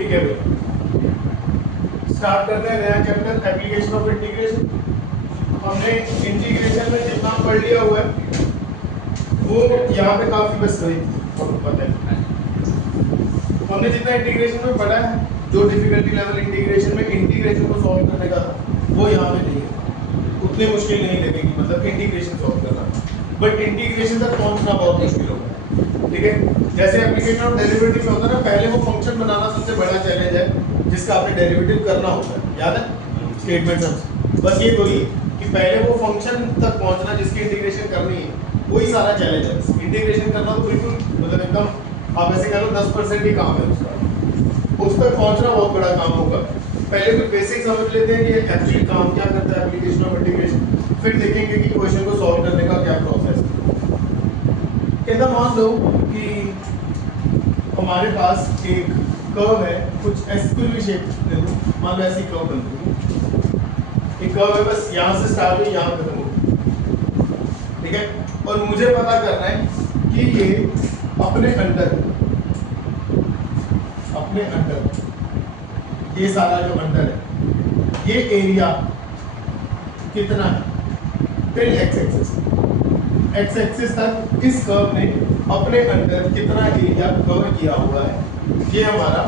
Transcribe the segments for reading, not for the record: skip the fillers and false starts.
ठीक है भाई, स्टार्ट करते हैं नया चैप्टर एप्लीकेशन ऑफ इंटीग्रेशन। हमने इंटीग्रेशन में जितना पढ़ लिया हुआ है वो यहाँ पे काफी बस वही पता है। हमने जितना इंटीग्रेशन में पढ़ा है, जो डिफिकल्टी लेवल इंटीग्रेशन में इंटीग्रेशन को सॉल्व करने का था वो यहाँ पे नहीं है, उतनी मुश्किल नहीं लगेगी, मतलब इंटीग्रेशन सॉल्व करना, बट इंटीग्रेशन तक पहुँचना बहुत मुश्किल होगा। ठीक है, जैसे एप्लीकेशन ऑफ डेरिवेटिव में होता है ना, पहले वो फंक्शन बनाना सबसे बड़ा चैलेंज है जिसका आपने डेरिवेटिव करना होता है, याद है स्टेटमेंट सब, बस ये कोई कि पहले वो फंक्शन तक पहुंचना जिसकी इंटीग्रेशन करनी है, वही सारा चैलेंज है। इंटीग्रेशन करना तो बिल्कुल मतलब एकदम आप ऐसे कह लो 10% ही काम है उसका, उस तक पहुंचना बहुत बड़ा काम होगा। पहले तो बेसिक समझ लेते हैं कि एक्चुअली काम क्या करता है एप्लीकेशन ऑफ इंटीग्रेशन, फिर देखेंगे कि क्वेश्चन को सॉल्व करने का क्या प्रोसेस है। कहता मान लो कि हमारे पास एक कर्व है, कुछ स्क्वायर शेप, मान लो ऐसी कर्व बनती है, एक कर्व है, बस यहाँ से स्टार्ट हुई यहाँ खत्म हो, ठीक है, और मुझे पता करना है कि ये अपने अंडर ये सारा जो अंडर है ये एरिया कितना है, फिर एक्स एक्सिस तक इस कर्व ने अपने अंडर कितना एरिया कवर किया हुआ है, ये हमारा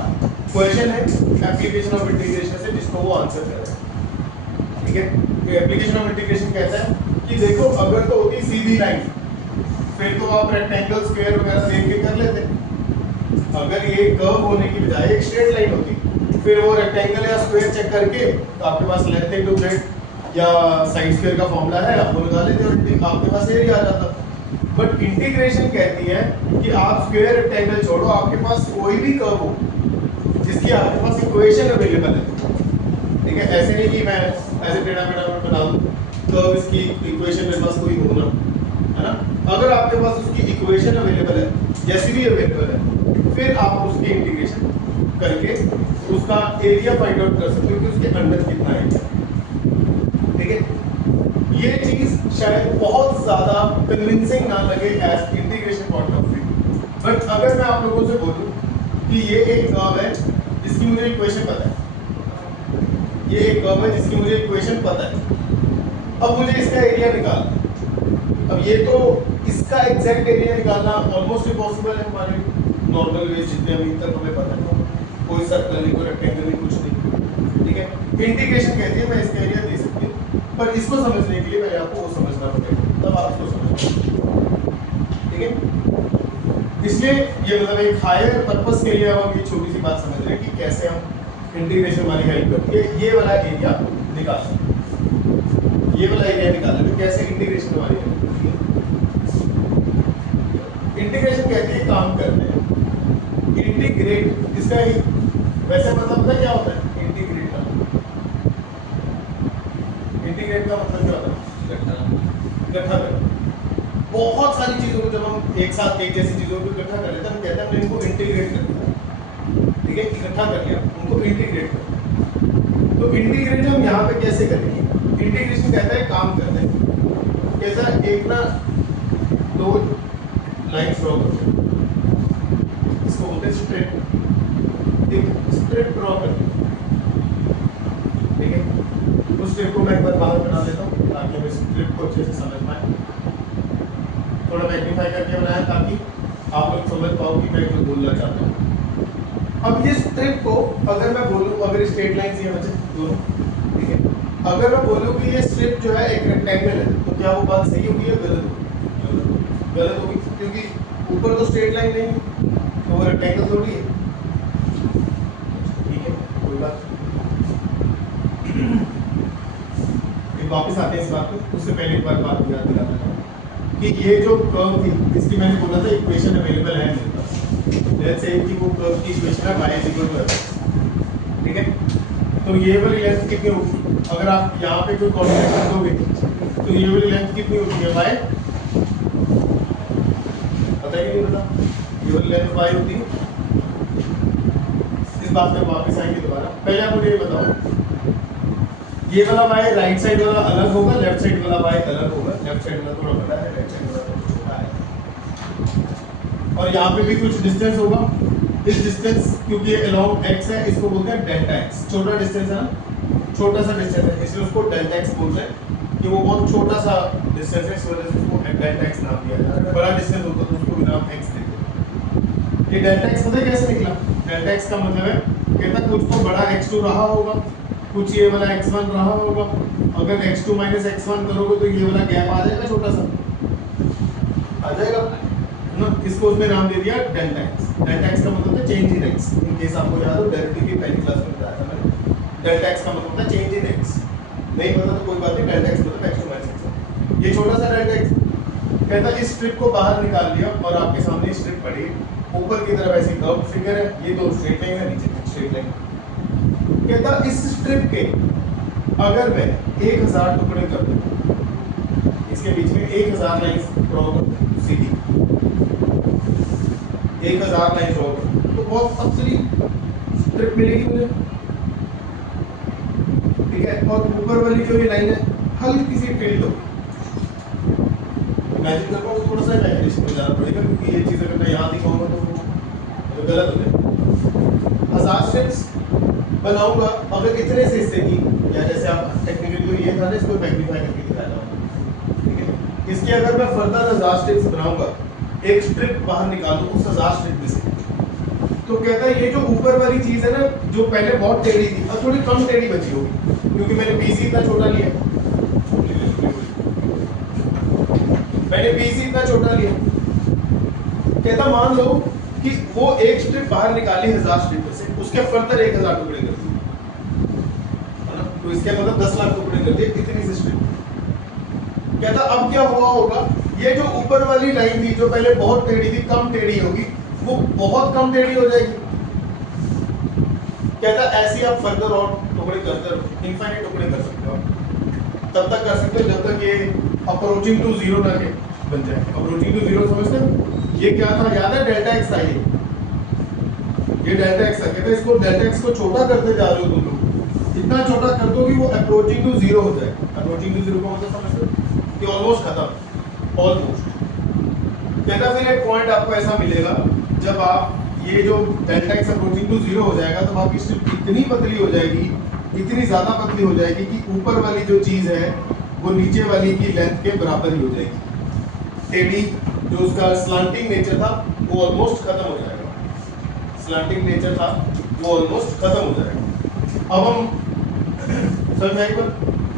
क्वेश्चन है एप्लीकेशन ऑफ इंटीग्रेशन से, जिसको वो आंसर कर रहा है। ठीक है, तो एप्लीकेशन ऑफ इंटीग्रेशन कहता है कि देखो अगर तो होती सीधी लाइन फिर तो आप रेक्टेंगल स्क्वायर वगैरह देख के कर लेते, अगर ये कर्व होने की बजाय एक स्ट्रेट लाइन होती फिर वो रेक्टेंगल या स्क्वायर चेक करके तो आपके पास लेंथ इनटू ब्रेड्थ या साइन स्क्वायर का फॉर्मूला है, आप वो लगा लेते और आपके पास एरिया आ जाता। बट इंटीग्रेशन कहती है कि आप स्क्वायर रेक्टेंगल छोड़ो, आपके पास कोई भी कर्व हो जिसकी आपके पास इक्वेशन अवेलेबल है, ठीक है, ऐसे नहीं कि मैं ऐसे टेढ़ा मेढ़ा बना दूं कर्व, इसकी इक्वेशन मेरे पास कोई हो ना, है ना, अगर आपके पास उसकी इक्वेशन अवेलेबल है, जैसी भी अवेलेबल है, फिर आप उसकी इंटीग्रेशन करके उसका एरिया फाइंड आउट कर सकते हो कि उसके अंदर कितना एरिया। ठीक है, ये चीज शायद बहुत ज्यादा कन्विंसिंग ना लगे as integration point of view, but अगर मैं आप लोगों से बोलूं कि ये एक कर्व है जिसकी मुझे इक्वेशन पता है, ये एक कर्व है जिसकी मुझे इक्वेशन पता है, अब मुझे इसका एरिया निकालना, अब ये तो इसका एग्जैक्ट एरिया निकालना ऑलमोस्ट इम्पॉसिबल है हमारे नॉर्मल वे जितने अभी तक हमें पता है, कोई सर्कल नहीं, कोई रेक्टेंगल नहीं, कुछ नहीं। ठीक है, इंटीग्रेशन कहती है मैं इसका एरिया दे सकती हूँ, पर इसको समझने के लिए पहले आपको वो समझना पड़ेगा, तब आप इसको समझो। ठीक है, इसलिए ये मतलब एक हायर पर्पस के लिए हम ये छोटी सी बात समझ रहे हैं कि कैसे हम इंटीग्रेशन हमारी हेल्प करती है। ये वाला एरिया निकाल, ये वाला एरिया निकालना तो कैसे इंटीग्रेशन हमारी हेल्प करती है। इंटीग्रेशन कहती है काम करते हैं, इंटीग्रेट, इसका ही वैसे मतलब पता क्या होता है इंटीग्रेट का, इंटीग्रेट का मतलब क्या होता है, इकट्ठा करना। बहुत सारी चीजों को जब हम एक साथ एक जैसी चीजों को इकट्ठा कर लेते हैं, हम कहते हैं हमने इनको इंटीग्रेट कर दिया। ठीक है, इकट्ठा कर लिया, उनको इंटीग्रेट कर। तो इंटीग्रेट हम यहाँ पे कैसे करेंगे, इंटीग्रेशन कहता है काम करते हैं, कैसा, एक ना दो लाइन ड्रॉ करते हैं, इसको बोलते हैं स्ट्रेट, एक स्ट्रिप ड्रॉ करते हैं। ठीक है, उस स्ट्रिप को मैं एक बार बाहर बना देता हूँ ताकि हम इस स्ट्रिप को अच्छे से समझ पाए, थोड़ा मैग्नीफाई करके बनाया ताकि आप लोग समझ पाओ कि मैं जो बोलना चाहता हूँ। अब ये स्ट्रिप को अगर मैं बोलूँ, अगर स्ट्रेट लाइन ये बचे दोनों, ठीक है, अगर मैं बोलूँ कि ये स्ट्रिप जो है एक रेक्टेंगल है, तो क्या वो बात सही होगी या गलत होगी? गलत होगी, क्योंकि ऊपर तो स्ट्रेट लाइन नहीं तो वो रेक्टेंगल थोड़ी है। ठीक है, कोई बात वापस आते हैं इस बात पे, उससे पहले एक बार बात याद दिलाना चाहूँ कि ये जो कर्व थी इसकी मैंने बोला था इक्वेशन अवेलेबल है मेरे पास, लेट्स से कि वो कर्व की इक्वेशन है y = f। ठीक है, तो ये वाली लेंथ कितनी होगी, अगर आप यहाँ पे कोई कॉम्बिनेशन दोगे तो ये वाली लेंथ कितनी होती है, y, पता ही नहीं पता, ये वाली लेंथ y होती है। इस बात पे वापस आएंगे दोबारा, पहले आप मुझे ये बताओ, ये वाला y राइट साइड वाला अलग होगा, लेफ्ट साइड वाला y अलग होगा, लेफ्ट साइड वाला थोड़ा बड़ा है, राइट साइड वाला थोड़ा छोटा है, और यहाँ पे भी कुछ डिस्टेंस होगा, इस डिस्टेंस क्योंकि ये अलोंग x है, इसको बोलते हैं डेल्टा x। छोटा डिस्टेंस है ना, छोटा सा डिस्टेंस है, इसलिए उसको डेल्टा x बोलते हैं कि वो बहुत छोटा सा डिस्टेंस है, इस वजह से उसको डेल्टा x नाम दिया जाता है। बड़ा डिस्टेंस होता तो उसको भी नाम x देते हैं। ये डेल्टा x पता है कैसे निकला? डेल्टा x का मतलब है कहता कुछ तो बड़ा x2 रहा होगा, कुछ ये वाला x1 रहा होगा। अगर x2 माइनस x1 करोगे तो ये वाला गैप आ जाएगा, छोटा सा आ जाएगा ना, इसको उसने नाम दे दिया डेल्टा x। डेल्टा x का मतलब है change in x। In case आपको याद हो डेरिवेटिव की पहली क्लास में बताया था मैंने, डेल्टा x का मतलब है चेंज इन x। नहीं पता तो कोई बात नहीं, डेल्टा x मतलब x2 माइनस x1। ये छोटा सा डेल्टा x कहता इस स्ट्रिप को बाहर निकाल लिया और आपके सामने स्ट्रिप पड़ी, ऊपर की तरफ ऐसी कर्व फिगर है, ये दो स्ट्रेट लाइन है, नीचे स्ट्रेट लाइन। कहता इस स्ट्रिप के अगर मैं 1000 टुकड़े कर दूं, इसके बीच में 1000 लाइन ड्रॉ कर दूं, सीधी 1000 लाइन ड्रॉ कर तो बहुत पतली स्ट्रिप मिलेगी मुझे, ठीक है। और ऊपर वाली जो ये लाइन है हल्की सी टिल्ट होगी। इमेजिन कर पाओ, थोड़ा सा इमेजिनेशन में जाना पड़ेगा क्योंकि ये चीज़ अगर मैं यहाँ दिखाऊंगा तो गलत हो जाएगा। 1000 स्ट्रिप्स बनाऊंगा अगर इतने से हिस्से की, या जैसे आप टेक्निकली तो ये था ना, इसको मैग्नीफाई करके दिखाया था, ठीक है। इसकी अगर मैं फर्दर 1000 स्ट्रिप्स बनाऊंगा, एक स्ट्रिप बाहर निकालूं उस 1000 स्ट्रिप में से, तो कहता है ये जो ऊपर वाली चीज है ना, जो पहले बहुत टेढ़ी थी अब थोड़ी कम टेढ़ी बची होगी क्योंकि मैंने BC इतना छोटा लिया, मैंने BC इतना छोटा लिया। कहता मान लो कि वो एक स्ट्रिप बाहर निकाली 1000 स्ट्रिप में से, उसके फर्दर 1000 टुकड़े कर दिए, है ना, तो इसके मतलब 10 लाख टुकड़े कर दिए इतनी सी स्ट्रिप। कहता अब क्या हुआ होगा, ये जो ऊपर वाली लाइन थी जो पहले बहुत टेढ़ी थी, कम टेढ़ी होगी, वो बहुत कम टेढ़ी हो जाएगी। कहता ऐसे आप फर्दर और टुकड़े करते रहो, इनफाइनाइट टुकड़े कर सकते हो, तब तक कर सकते हो जब तक ये अप्रोचिंग टू जीरो ना के बन जाए। अप्रोचिंग टू जीरो समझते हो? ये क्या था याद है? डेल्टा x था, ये डेल्टा x था। कहते हैं इसको डेल्टा x को छोटा करते जा रहे हो तुम लोग, इतना छोटा कर दो कि वो अप्रोचिंग टू जीरो हो जाए। अप्रोचिंग टू जीरो का मतलब समझते हो कि ऑलमोस्ट खत्म, ऑलमोस्ट। कहता फिर एक पॉइंट आपको ऐसा मिलेगा जब आप ये जो delta x approaching to zero हो जाएगा तो आपकी स्ट्रिप इतनी पतली हो जाएगी, इतनी ज्यादा पतली हो जाएगी कि ऊपर वाली जो चीज है वो नीचे वाली की लेंथ के बराबर ही हो जाएगी। टेढ़ी जो उसका स्लांटिंग नेचर था वो ऑलमोस्ट खत्म हो जाएगा, स्लांटिंग नेचर था वो ऑलमोस्ट खत्म हो जाएगा। अब हम समझ आएगी बात?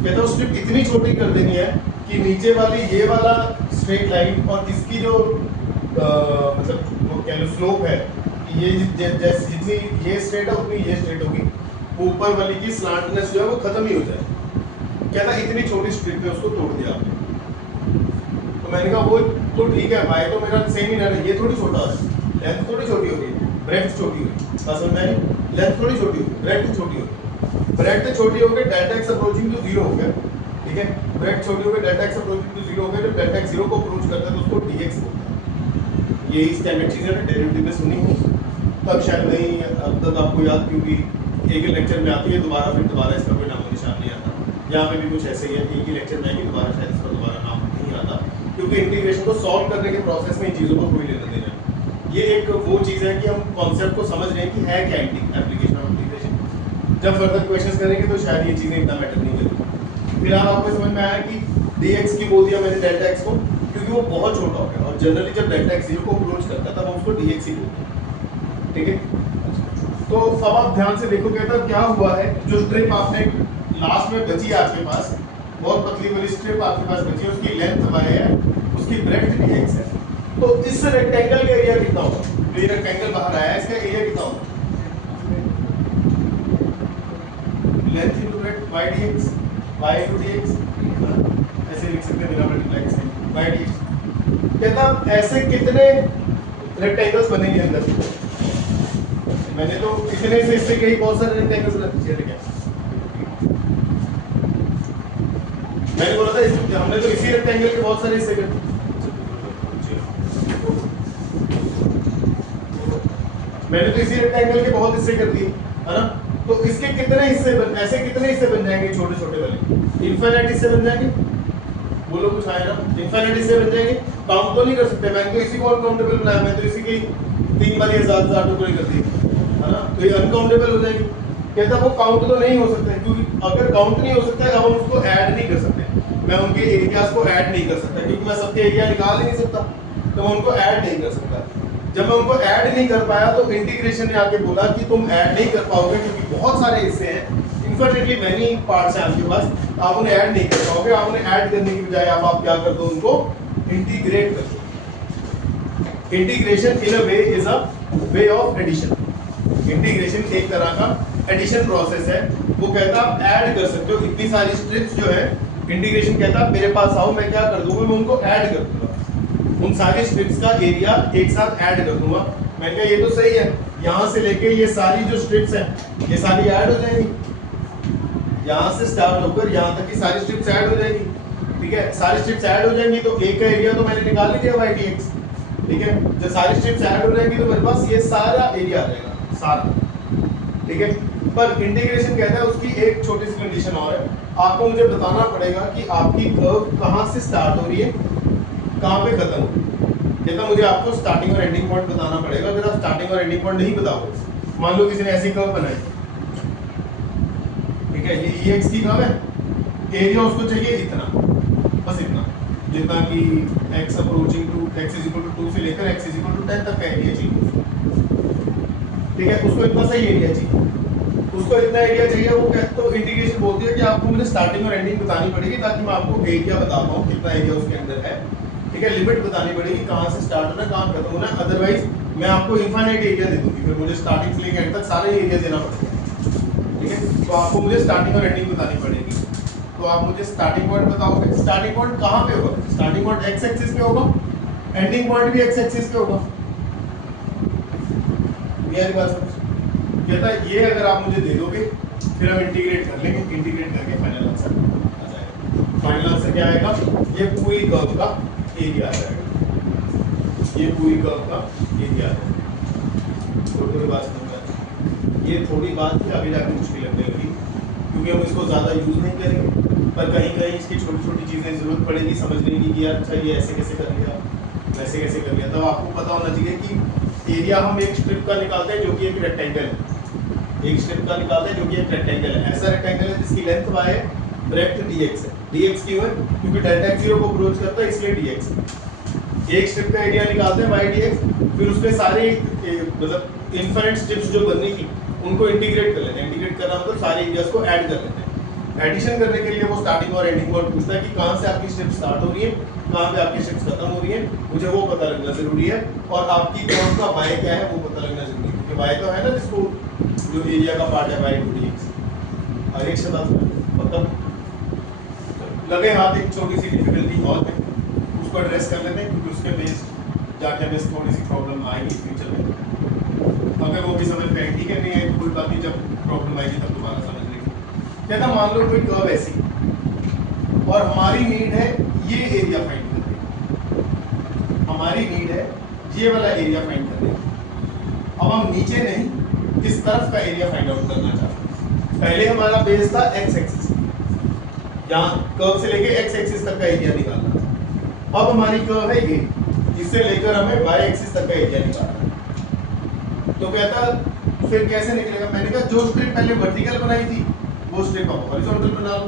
कहता हूँ स्ट्रिप इतनी छोटी कर देनी है कि नीचे वाली ये वाला स्ट्रेट लाइन और इसकी जो मतलब वो कह लो स्लोप है, ये जैसे जितनी ये स्ट्रेट है उतनी ये स्ट्रेट होगी, ऊपर वाली की स्लांटनेस जो है वो खत्म ही हो जाए। कहता इतनी छोटी स्ट्रिप में उसको तोड़ दिया आपने। तो मैंने कहा वो तो ठीक है भाई, तो मेरा सेम ही ना, ये थोड़ी छोटा है, लेंथ थोड़ी छोटी होगी, ब्रेड्थ छोटी होगी, समझ में आई? लेंथ थोड़ी छोटी होगी, ब्रेड्थ छोटी होगी। ब्रेड्थ छोटी हो गई, delta x approaching to zero हो गया, ठीक है। ब्रेड्थ छोटी हो गई, delta x approaching to zero हो गया। जब डेल्टा x जीरो को अप्रोच करता है तो उसको dx बोलते हैं। यही स्टैंडर्ड चीज़ है, डेरिवेटिव में सुनी हो तब शायद नहीं, अब तक आपको याद क्योंकि एक ही लेक्चर में आती है, दोबारा इसका कोई नामो निशान नहीं आता। यहाँ पे भी कुछ ऐसे ही है, एक ही लेक्चर में आएगी, दोबारा शायद इसका दोबारा नाम नहीं आता क्योंकि इंटीग्रेशन को सॉल्व करने के प्रोसेस में इन चीज़ों को कोई लेना देना है। ये एक वो चीज़ है कि हम कॉन्सेप्ट को समझ रहे हैं कि है क्या एप्लीकेशन ऑफ इंटीग्रेशन। जब फर्दर क्वेश्चंस करेंगे तो शायद ये चीज़ें इतना मैटर नहीं करेगी। फिलहाल आपको समझ में आया कि dx की बोल दिया मैंने डेल्टा x को क्योंकि वो बहुत छोटा हो गया, और जनरली जब डेल्टा x जीरो को अप्रोच करता है तब हम उसको dx ही बोलते हैं, ठीक है। तो अब आप ध्यान से देखो, कहता क्या हुआ है, जो स्ट्रिप आपने लास्ट में बची है आपके पास, बहुत पतली वाली स्ट्रिप आपके पास बची है, उसकी लेंथ y है, उसकी ब्रेड्थ dx है। तो इस रेक्टेंगल का एरिया कितना होगा? जो ये रेक्टेंगल बाहर आया है इसका एरिया कितना होगा? Length into breadth y dx, y into dx, ऐसे लिख सकते हैं बिना मल्टीप्लाई से y dx। कहता ऐसे कितने रेक्टेंगल्स बनेंगे अंदर? मैंने तो इतने से इससे कई बहुत सारे रेक्टेंगल्स बना दिए, ठीक है। मैंने बोला था हमने तो इसी रेक्टेंगल के बहुत सारे हिस्से कर दिए, मैंने तो इसी रेक्टेंगल के बहुत हिस्से कर दिए, है ना। तो इसके कितने हिस्से ऐसे कितने हिस्से बन जाएंगे छोटे छोटे वाले? इनफाइनाइट हिस्से बन जाएंगे, बोलो कुछ आया ना? इनफाइनाइट हिस्से बन जाएंगे। काउंट तो नहीं कर सकते, मैंने तो इसी को अनकाउंटेबल बनाया, मैं तो इसी की 3 बार ये 1000 टुकड़े कर दिए, है ना, तो ये अनकाउंटेबल हो जाएगी। कहता वो काउंट तो नहीं हो सकता है, क्योंकि अगर काउंट नहीं हो सकता है अब हम उसको ऐड नहीं कर सकते, मैं उनके एरियाज को ऐड नहीं कर सकता, क्योंकि मैं सबके एरिया निकाल ही नहीं सकता, तो मैं उनको ऐड नहीं कर सकता। जब मैं उनको ऐड नहीं कर पाया तो इंटीग्रेशन ने आके बोला कि तुम ऐड नहीं कर पाओगे, क्योंकि बहुत सारे हिस्से हैं, इनफिनिटली मेनी पार्ट्स हैं आपके पास, आप उन्हें ऐड नहीं कर पाओगे। आप उन्हें ऐड करने की बजाय आप क्या कर दो, उनको इंटीग्रेट कर दो। Integration in a way is a way of addition. Integration एक तरह का एडिशन प्रोसेस है। वो कहता आप ऐड कर सकते हो इतनी सारी स्ट्रिप्स जो है, इंटीग्रेशन कहता मेरे पास आओ, मैं क्या कर दूंगा, मैं उनको ऐड कर दूंगा, उन सारी स्ट्रिप्स का एरिया एक साथ ऐड कर दूंगा। मैं क्या ये तो सही है, यहाँ से लेके ये सारी जो स्ट्रिप्स हैं ये सारी ऐड हो जाएंगी, यहाँ से स्टार्ट होकर यहाँ तक की सारी स्ट्रिप्स ऐड हो जाएंगी, ठीक है। सारी स्ट्रिप्स ऐड हो जाएंगी तो एक का एरिया तो मैंने निकाल ही दिया y dx, ठीक है। जब सारी स्ट्रिप्स ऐड हो जाएंगी तो मेरे पास ये सारा एरिया आ जाएगा, सारा, ठीक है। पर इंटीग्रेशन कहता है उसकी एक छोटी सी कंडीशन और है, आपको मुझे बताना पड़ेगा कि आपकी कर्व कहाँ से स्टार्ट हो रही है, कहाँ पे खत्म हो रही है। कहता मुझे आपको स्टार्टिंग और एंडिंग पॉइंट बताना पड़ेगा। अगर आप स्टार्टिंग और एंडिंग पॉइंट नहीं बताओगे, मान लो किसी ने ऐसी कर्व बनाई, ठीक है, ये x की कर्व है, एरिया उसको चाहिए इतना, बस इतना, जितना कि x approaching to x is equal to 2 से लेकर x इज इक्वल टू 10 तक का एरिया चाहिए, ठीक है। उसको इतना सही एरिया चाहिए, उसको इतना एरिया चाहिए। वो तो इंटीग्रेशन बोलती है कि आपको मुझे स्टार्टिंग और एंडिंग बतानी पड़ेगी ताकि मैं आपको एरिया बता पाऊँ कितना एरिया उसके अंदर है, ठीक है। लिमिट बतानी पड़ेगी कहाँ से स्टार्ट होना है, कहाँ खत्म होना है, अदरवाइज मैं आपको इनफाइनाइट एरिया दे दूंगी, फिर मुझे स्टार्टिंग से लेकर एंड तक सारे एरिया देना पड़ेगा, ठीक है। तो आपको मुझे स्टार्टिंग और एंडिंग बतानी पड़ेगी। तो आप मुझे स्टार्टिंग पॉइंट बताओगे, स्टार्टिंग पॉइंट कहाँ पे होगा, स्टार्टिंग पॉइंट x एक्सिस पे होगा, एंडिंग पॉइंट भी x एक्सिस पे होगा, ये बात समझ। कहता है ये अगर आप मुझे दे दोगे फिर हम इंटीग्रेट कर लेंगे, इंटीग्रेट करके फाइनल आंसर आ जाएगा। फाइनल आंसर क्या आएगा, ये पूरी कर्व का एरिया आ जाएगा, ये पूरी कर्व का एरिया आ जाएगा। थोड़ी बात समझ में आती, ये थोड़ी बात ही आगे जाकर मुश्किल लगने लगी, क्योंकि हम इसको ज़्यादा यूज़ नहीं करेंगे, पर कहीं कहीं इसकी छोटी छोटी चीज़ें ज़रूरत पड़ेगी समझने की कि यार अच्छा ये ऐसे कैसे कर लिया, वैसे कैसे कर लिया। तब आपको पता होना चाहिए कि एरिया हम एक स्ट्रिप का निकालते हैं जो कि एक रेक्टेंगल है, एक स्ट्रिप का निकालते हैं जो कि एक रेक्टेंगल है, ऐसा रेक्टेंगल है जिसकी लेंथ y है, ब्रेड्थ dx है। dx क्यों है, क्योंकि डेल्टा x 0 को अप्रोच करता है इसलिए dx है। एक स्ट्रिप का एरिया निकालते हैं y dx, फिर उसपे सारी मतलब इनफिनिट स्ट्रिप्स जो बननी थी उनको इंटीग्रेट कर लेते हैं। इंटीग्रेट करना मतलब सारे एरियाज को ऐड कर लेते हैं। एडिशन करने के लिए वो स्टार्टिंग और एंडिंग पॉइंट पूछता है कि कहाँ से आपकी स्ट्रिप स्टार्ट हो रही है, कहाँ पे आपकी स्ट्रिप्स खत्म हो रही है, मुझे वो पता लगना जरूरी है। और आपकी कर्व का y क्या है वो पता लगना जरूरी है, क्योंकि y तो है ना जिसको जो एरिया का पार्ट है y dx। और एक शब्द मतलब लगे हाथ एक छोटी सी डिफिकल्टी और है, उसको एड्रेस कर लेते हैं, क्योंकि उसके बेस्ड जाके हमें थोड़ी सी प्रॉब्लम आएगी फ्यूचर में। अगर वो भी समझ में आएगी, ठीक है, नहीं है तो कोई बात नहीं, जब प्रॉब्लम आएगी तब दोबारा समझ लेंगे। कहता मान लो कोई कर्व ऐसी और हमारी नीड है ये एरिया फाइंड करने, हमारी नीड है ये वाला एरिया फाइंड करने। अब हम नीचे नहीं इस तरफ का एरिया फाइंड आउट करना चाहते हैं। पहले हमारा बेस था x एक्सिस, यहाँ कर्व से लेके x एक्सिस तक का एरिया निकालना था। अब हमारी कर्व है ये, इससे लेकर हमें y एक्सिस तक का एरिया निकालना है। तो कहता फिर कैसे निकलेगा, मैंने कहा जो स्ट्रिप पहले वर्टिकल बनाई थी वो स्ट्रिप आप हॉरिजॉन्टल बना लो,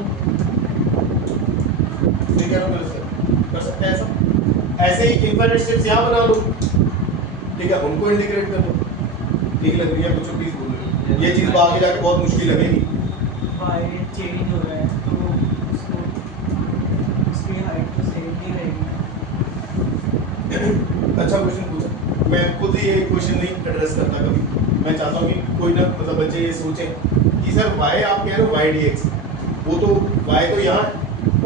ठीक है ना, कर सकते हैं ऐसा। ऐसे ही इनफिनिट स्ट्रिप्स यहाँ बना लो, ठीक है, उनको इंटीग्रेट कर लो। ठीक लग रही है कुछ प्लीज बोलो, ये चीज आगे जाके बहुत मुश्किल लगेगी। चेंज हो रहा है तो उसको उसकी हाइट तो सेम नहीं रहेगी। अच्छा क्वेश्चन पूछा, मैं खुद ही ये क्वेश्चन नहीं एड्रेस करता कभी। मैं चाहता हूँ कि कोई ना मतलब बच्चे ये सोचें कि सर y आप कह रहे हो y dx, वो तो y तो यहाँ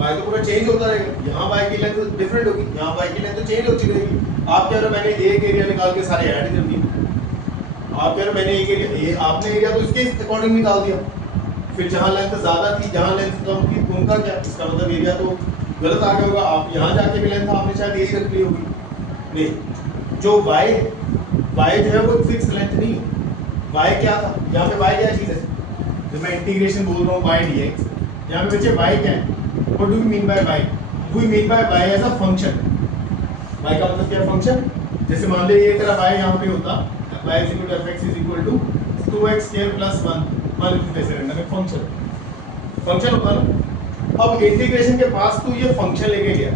y तो पूरा चेंज होता रहेगा, यहाँ y की लेंथ डिफरेंट होगी, यहाँ y की लेंथ तो चेंज होती रहेगी। आप कह रहे हो मैंने एक एरिया निकाल के सारे ऐड कर दिए, आप कह रहे हो मैंने एक एरिया, ये आपने एरिया तो इसके अकॉर्डिंग निकाल दिया, फिर जहाँ लेंथ ज़्यादा थी जहाँ लेंथ कम थी उनका क्या, इसका मतलब एरिया तो गलत आ गया होगा। आप यहाँ जाके भी लेंथ आपने शायद यही रख ली होगी, नहीं, जो y जो है वो फिक्स लेंथ नहीं है। y क्या था, यहाँ पे y क्या चीज़ है, जब मैं इंटीग्रेशन बोल रहा हूँ y dx, यहाँ पे बच्चे y क्या है, what do we mean by y? We mean by y as a function। y का मतलब क्या है, फंक्शन। जैसे मान लीजिए ये तेरा y यहाँ पे होता y is equal to fx is equal to 2x square plus 1 मान लीजिए कैसे रैंडम एक फंक्शन होता ना। अब इंटीग्रेशन के पास तू ये फंक्शन लेके गया,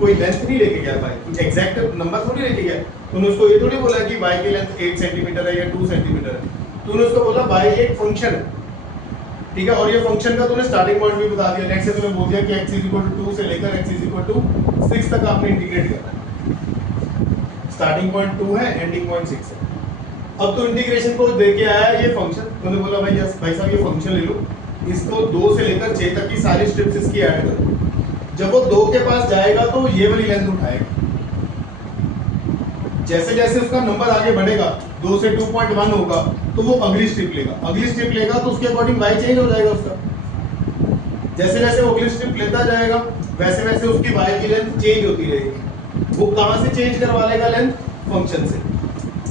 कोई लेंथ नहीं लेके गया भाई, कुछ एग्जैक्ट नंबर थोड़ी लेके गया। तूने उसको ये थोड़ी बोला कि y की लेंथ 8 सेंटीमीटर है या 2 सेंटीमीटर है, तूने उसको बोला y एक फंक्शन है, ठीक है। और ये फंक्शन का तूने स्टार्टिंग पॉइंट भी बता दिया। नेक्स्ट से तूने बोल दिया कि x इज इक्वल टू 2 से लेकर x इज इक्वल टू 6 तक आपने इंटीग्रेट करना है। स्टार्टिंग पॉइंट 2 है, एंडिंग पॉइंट 6 है। अब तो इंटीग्रेशन को दे के आया ये फंक्शन, तूने बोला भाई यस भाई साहब ये फंक्शन ले लो, इसको 2 से लेकर 6 तक की सारी स्ट्रिप्स इसकी ऐड करो। जब वो 2 के पास जाएगा तो ये वाली लेंथ उठाएगा। जैसे जैसे उसका नंबर आगे बढ़ेगा 2 से 2.1 होगा तो वो अगली स्ट्रिप लेगा तो उसके अकॉर्डिंग y चेंज हो जाएगा उसका। जैसे जैसे वो अगली स्ट्रिप लेता जाएगा वैसे वैसे उसकी y की लेंथ चेंज होती रहेगी। वो कहां से चेंज करवा लेगा लेंथ? फंक्शन से,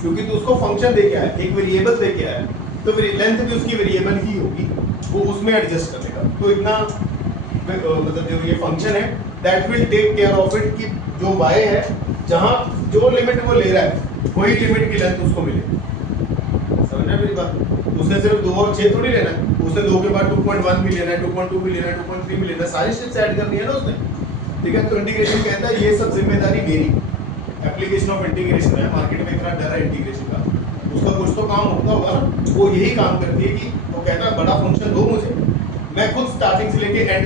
क्योंकि तू उसको फंक्शन दे के आया, एक वेरिएबल दे के आया, तो लेंथ भी उसकी वेरिएबल ही होगी, वो उसमें एडजस्ट कर लेगा। तो इतना मतलब जो ये फंक्शन है that will take care of it कि जो y है जहां जो लिमिट वो ले रहा है वही लिमिट की लेंथ उसको मिले। समझ रहे मेरी बात? उसने सिर्फ 2 और 6 थोड़ी लेना है, उसने 2 के बाद 2.1 भी लेना है, 2.2 भी लेना है, 2.3 भी लेना है, सारी स्ट्रिप्स ऐड करनी है ना उसने, ठीक है। तो इंटीग्रेशन कहता है ये सब जिम्मेदारी मेरी। एप्लीकेशन ऑफ इंटीग्रेशन है, मार्केट में इतना डर है इंटीग्रेशन का, उसका कुछ तो काम होता होगा ना। वो यही काम करती है कि वो कहता है बड़ा फंक्शन दो मुझे, मैं खुद स्टार्टिंग से लेके एंड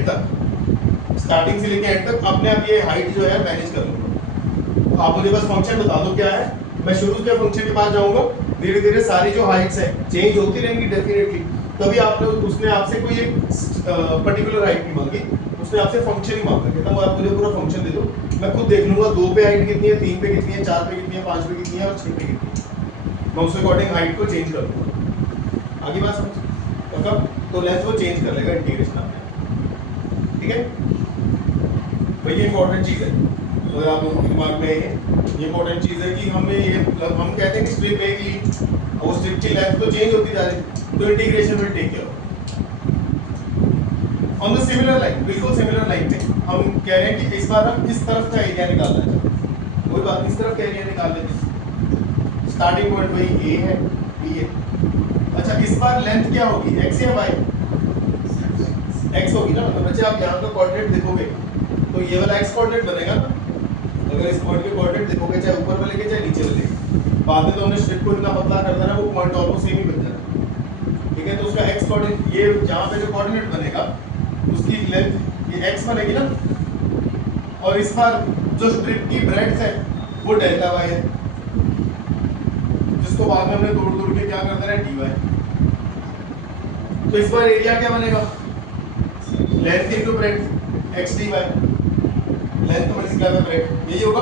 तक अपने आप ये हाइट जो है मैनेज कर लूंगा। आप मुझे बस फंक्शन बता दो क्या है, मैं शुरू के फंक्शन के पास जाऊंगा, धीरे धीरे सारी जो हाइट्स है चेंज होती रहेंगी डेफिनेटली। तभी उसने आपसे कोई एक पर्टिकुलर हाइट नहीं मांगी, उसने आपसे फंक्शन ही मांगा, कहता मैं आप मुझे पूरा फंक्शन दे दो, मैं खुद देख लूंगा 2 पे हाइट कितनी है, 3 पे कितनी है, 4 पे कितनी है, 5 पे कितनी है और 6 पे कितनी है, मैं उसके अकॉर्डिंग हाइट को चेंज कर दूंगा। आगे बात समझ पक्का? तो लेंथ वो चेंज कर लेगा इंटीग्रेशन आपने, ठीक है भाई। ये इंपॉर्टेंट चीज़ है, अगर आप लोगों के दिमाग में ये इंपॉर्टेंट चीज़ है कि हमें ये हम कहते हैं कि स्ट्रिप एक ली और स्ट्रिप की लेंथ तो चेंज होती जा रही है, तो integration will take care on the similar line. बिल्कुल सिमिलर लाइन पे हम कह रहे हैं कि इस बार हम इस तरफ का एरिया निकालना है, कोई बात नहीं, इस तरफ का एरिया निकाल लेते हैं। स्टार्टिंग पॉइंट वही ए है, बी है। अच्छा इस बार लेंथ क्या होगी, x या y? x होगी ना। मतलब बच्चे आप यहाँ का कोऑर्डिनेट देखोगे तो ये वाला x कोऑर्डिनेट बनेगा ना। अगर इस पॉइंट के कोऑर्डिनेट देखोगे चाहे ऊपर वाले के चाहे नीचे वाले, बाद में तो हमने स्ट्रिप को इतना पतला कर देना वो पॉइंट ऑलमोस्ट सेम ही बन जाएगा, ठीक है। तो उसका x कोऑर्डिनेट ये जहाँ पे जो कोऑर्डिनेट बनेगा उसकी लेंथ ये x बनेगी ना, और इस बार जो स्ट्रिप की ब्रेड्थ है वो डेल्टा y है, जिसको बाद में हमने तोड़ के क्या कर देना है dy। तो इस बार एरिया क्या बनेगा, length into breadth x dy, length multiply by breadth, यही होगा।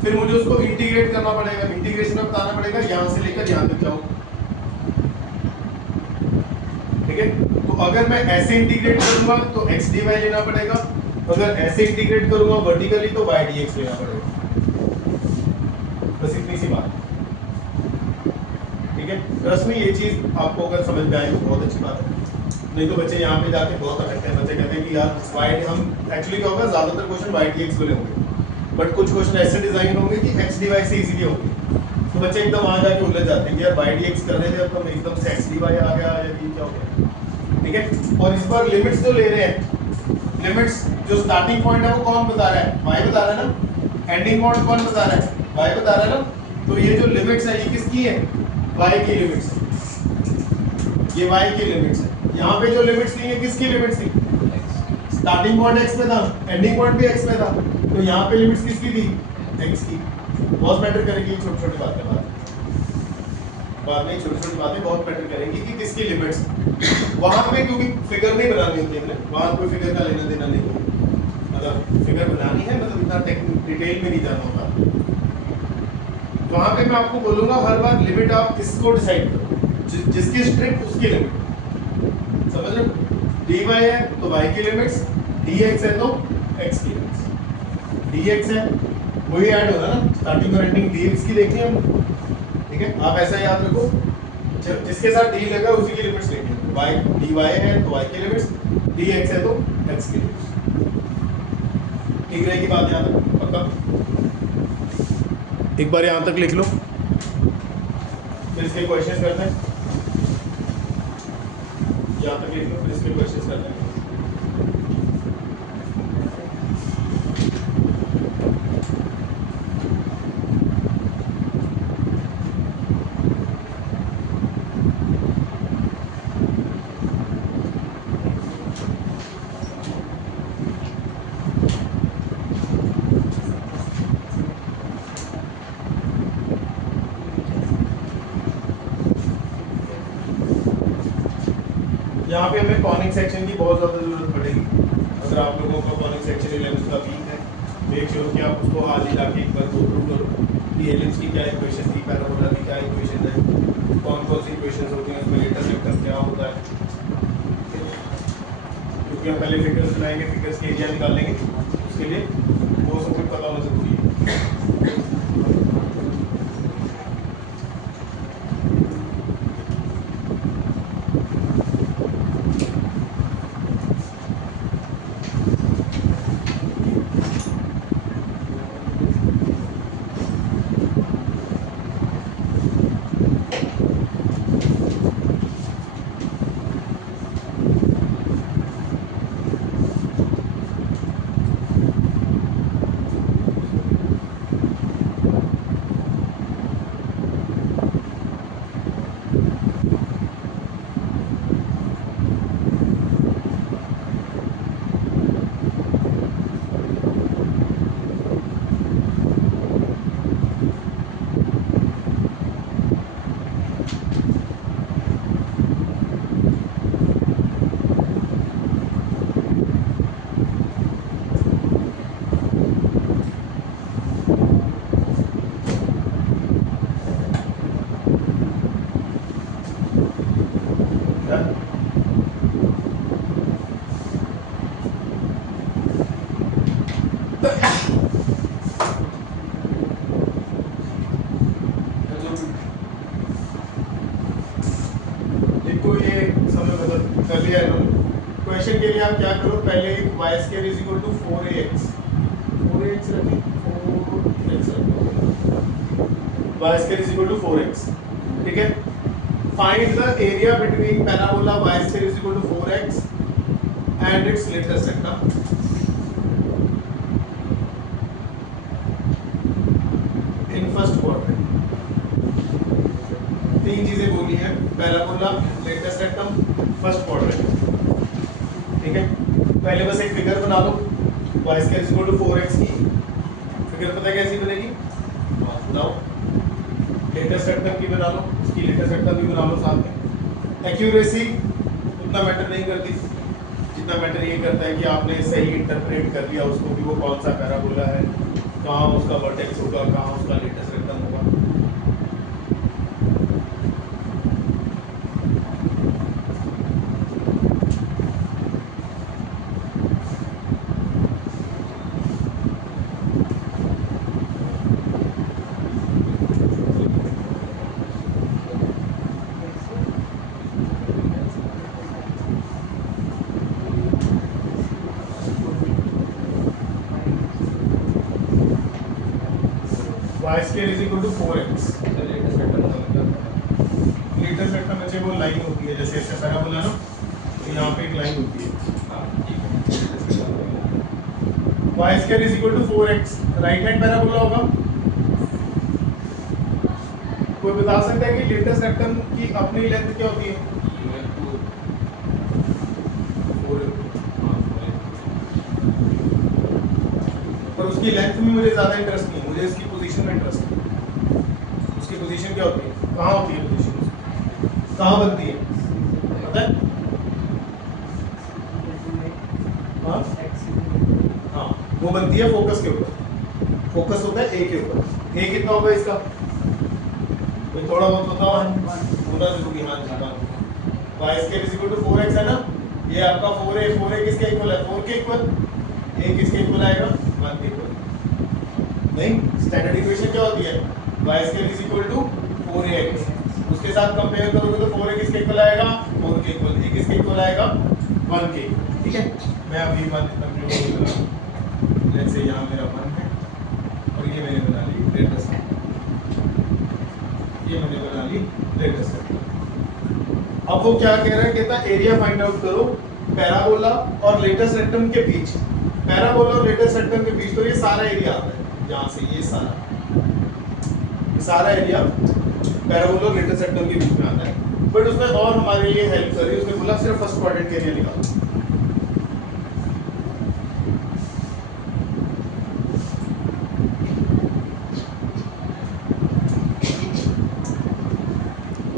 फिर मुझे उसको इंटीग्रेट करना पड़ेगा, इंटीग्रेशन में बताना पड़ेगा यहाँ से लेकर यहाँ तक जाऊँ, ठीक है। तो अगर मैं ऐसे इंटीग्रेट करूंगा तो x dy लेना पड़ेगा, अगर ऐसे इंटीग्रेट करूंगा वर्टिकली तो y dx लेना पड़ेगा। बस इतनी सी बात, ठीक है। ट्रस्ट में ये चीज आपको अगर समझ में आई तो बहुत अच्छी बात है, नहीं तो बच्चे यहाँ पे जाके बहुत अटकते हैं। बच्चे कहते हैं कि यार y हम एक्चुअली क्या होगा, ज्यादातर क्वेश्चन y dx वाले होंगे, बट कुछ क्वेश्चन ऐसे डिजाइन होंगे कि x dy से इजीली होंगे, तो बच्चे एकदम वहां जाके उलझ जाते हैं कि यार y dx कर रहे थे अब तो एकदम से x dy आ गया या ये क्या हो गया, ठीक है। और इस बार लिमिट्स जो ले रहे हैं, लिमिट्स जो स्टार्टिंग पॉइंट है वो कौन बता रहा है, y बता रहा है ना, एंडिंग पॉइंट कौन बता रहा है, y बता रहा है ना। तो ये जो लिमिट्स है ये किसकी है, y की लिमिट्स है, ये y की लिमिट्स है। यहाँ पे जो लिमिट्स थी ये किसकी लिमिट्स थी, स्टार्टिंग पॉइंट x पे था, एंडिंग पॉइंट भी x पे था, तो यहाँ पे लिमिट्स किसकी थी, x की। बहुत मैटर करेगी छोटी छोटी बातें, बाद में छोटी छोटी बातें बहुत मैटर करेंगी कि किसकी लिमिट्स। वहां पे क्योंकि फिगर नहीं बनानी होती हमने, वहां कोई फिगर का लेना देना नहीं है, मतलब फिगर बनानी है, मतलब इतना डिटेल में नहीं जाना होगा। वहां पे मैं आपको बोलूंगा हर बार लिमिट आप इसको डिसाइड करो, जिसकी स्ट्रिप उसकी लिमिट, समझ रहे हो। dy है तो y की लिमिट्स, dx है तो x की लिमिट्स, dx है वही ऐड होगा ना, स्टार्टिंग और एंडिंग dx की देखनी है हमने, ठीक है। आप ऐसा याद रखो, जिसके साथ d लगा उसी की लिमिट्स लेंगे, y dy है तो y की लिमिट्स, dx है तो x की लिमिट्स, ठीक रहेगी बात यहाँ तक पक्का। एक बार यहाँ तक लिख लो, फिर इसके क्वेश्चन करते हैं, यहाँ तक लिख लो, फिर इसके क्वेश्चन करते हैं। यहाँ पे हमें कॉनिक सेक्शन की बहुत ज़्यादा जरूरत पड़ेगी। अगर आप लोगों का कॉनिक सेक्शन 11th का वीक है, मेक श्योर कि आप उसको आज ही लाके एक बार गो थ्रू करो कि एलिप्स की क्या इक्वेशन थी, पैराबोला की क्या इक्वेशन है, कौन कौन सी इक्वेशन होती हैं, उसमें लेटर सेक्टर क्या होता है, क्योंकि हम पहले फिगर्स बनाएंगे, फिगर्स के एरिया निकालेंगे, उसके लिए वो सब कुछ पता होना जरूरी है। क्वेश्चन के लिए आप क्या करो, पहले y square is equal to 4ax, 4ax रखिए, 4x रखो, y square is equal to 4x, ठीक है। Find the area between parabola y square is equal to 4x and its latest sector in first quadrant. तीन चीजें बोली है, parabola, latest sector, first quadrant, ठीक है। पहले बस एक फिगर बना लो y square is equal to 4x की, फिगर पता है कैसी बनेगी, बताओ। लेटेस्ट सेक्टर की बना लो, इसकी लेटेस्ट सेक्टर भी बना लो साथ में। एक्यूरेसी उतना मैटर नहीं करती, जितना मैटर ये करता है कि आपने सही इंटरप्रेट कर लिया उसको कि वो कौन सा पैराबोला है, कहाँ उसका वर्टेक्स होगा, कहाँ उसका लेटेस्ट सेक्टर होगा। y square is equal to 4x, latest vector का मतलब लेटेस्ट वेक्टर नीचे वो लाइन होती है, जैसे ऐसे पैराबोला ना, तो यहाँ पे एक लाइन होती है, y square is equal to 4x, right hand parabola होगा। कोई बता सकता है कि लेटेस्ट वेक्टर की अपनी लेंथ क्या होती है, पर उसकी लेंथ में मुझे ज़्यादा इंटरेस्ट नहीं है, मुझे इसकी पोजीशन में इंटरेस्ट है। उसकी पोजीशन क्या होती है, कहाँ होती है पोजीशन, कहाँ बनती है, पता है? हाँ हाँ, वो बनती है फोकस के ऊपर, फोकस होता है ए के ऊपर। ए कितना होगा इसका, कोई थोड़ा बहुत बताओ, होना जरूरी। हाँ जी, हाँ, y square is equal to 4x है ना, ये आपका 4a, 4a किसके इक्वल है, 4 के इक्वल, a किसके इक्वल आएगा, 1 के इक्वल। नहीं, स्टैंडर्ड इक्वेशन क्या होती है, y square is equal to 4ax, उसके साथ कंपेयर करोगे तो 4a किसके इक्वल आएगा, 4 के इक्वल, a किसके इक्वल आएगा, 1 के, ठीक है। मैं अभी मान इतना लेट्स से यहाँ मेरा 1 है और ये मैंने बना ली लेटेस्ट, ये मैंने बना ली अब वो क्या कह रहा है, कहता है एरिया फाइंड आउट करो पैराबोला और लेटस रेक्टम के बीच। पैराबोला और लेटस रेक्टम के बीच तो ये सारा एरिया आता है, यहाँ से ये सारा एरिया पैराबोला और लेटस रेक्टम के बीच में आता है। बट उसने और हमारे लिए हेल्प करी, उसने बोला सिर्फ फर्स्ट क्वाड्रेंट एरिया निकालो।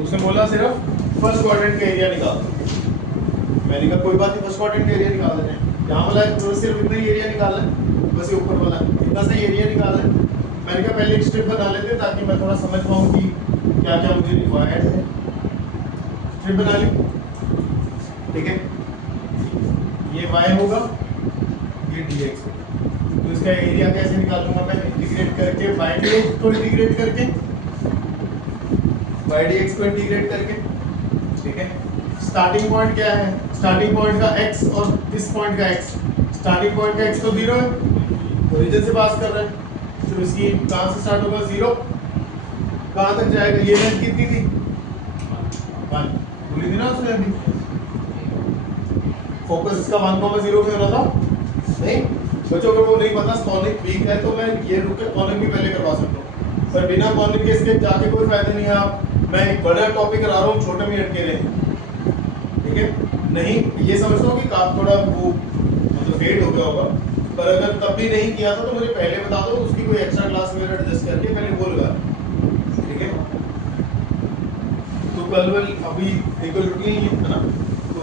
उसने बोला सिर्फ फर्स्ट क्वाड्रेंट का एरिया निकाल दो। मैंने कहा कोई बात नहीं, फर्स्ट क्वाड्रेंट का एरिया निकाल देते हैं। यहाँ वाला तो सिर्फ इतना ही एरिया निकालना है, बस ये ऊपर वाला इतना सा एरिया निकालना है। मैंने कहा पहले एक स्ट्रिप बना लेते हैं ताकि मैं थोड़ा समझ पाऊँ कि क्या क्या मुझे रिक्वायर्ड है। स्ट्रिप बना ली, ठीक है। ये y होगा, ये dx होगा। तो इसका एरिया कैसे निकालूंगा मैं, इंटीग्रेट करके y dx को इंटीग्रेट करके, y dx को इंटीग्रेट करके, ठीक है। स्टार्टिंग पॉइंट क्या है, स्टार्टिंग पॉइंट का x और इस पॉइंट का x, स्टार्टिंग पॉइंट का x तो 0 है, ओरिजिन से पास कर रहा है, तो इसकी कहाँ से स्टार्ट होगा 0, कहाँ तक जाएगा, ये लेंथ कितनी थी 1, बोली थी ना उसने अभी। फोकस इसका 1,0 पे होना था नहीं बच्चों, अगर वो नहीं पता कॉनिक वीक है तो मैं ये रुक के कॉनिक भी पहले करवा सकता हूँ, पर बिना कॉनिक के इसके जाके कोई फायदा नहीं है। आप मैं एक बड़ा टॉपिक करा रहा हूँ, छोटे में अटके रहे, ठीक है। नहीं ये समझता हूँ कि काफ थोड़ा वो मतलब फेड हो गया होगा, पर अगर तब भी नहीं किया था तो मुझे पहले बता दो, उसकी कोई एक्स्ट्रा क्लास में एडजस्ट करके पहले वो लगा, ठीक है। तो कल अभी एक रुकनी है ना, तो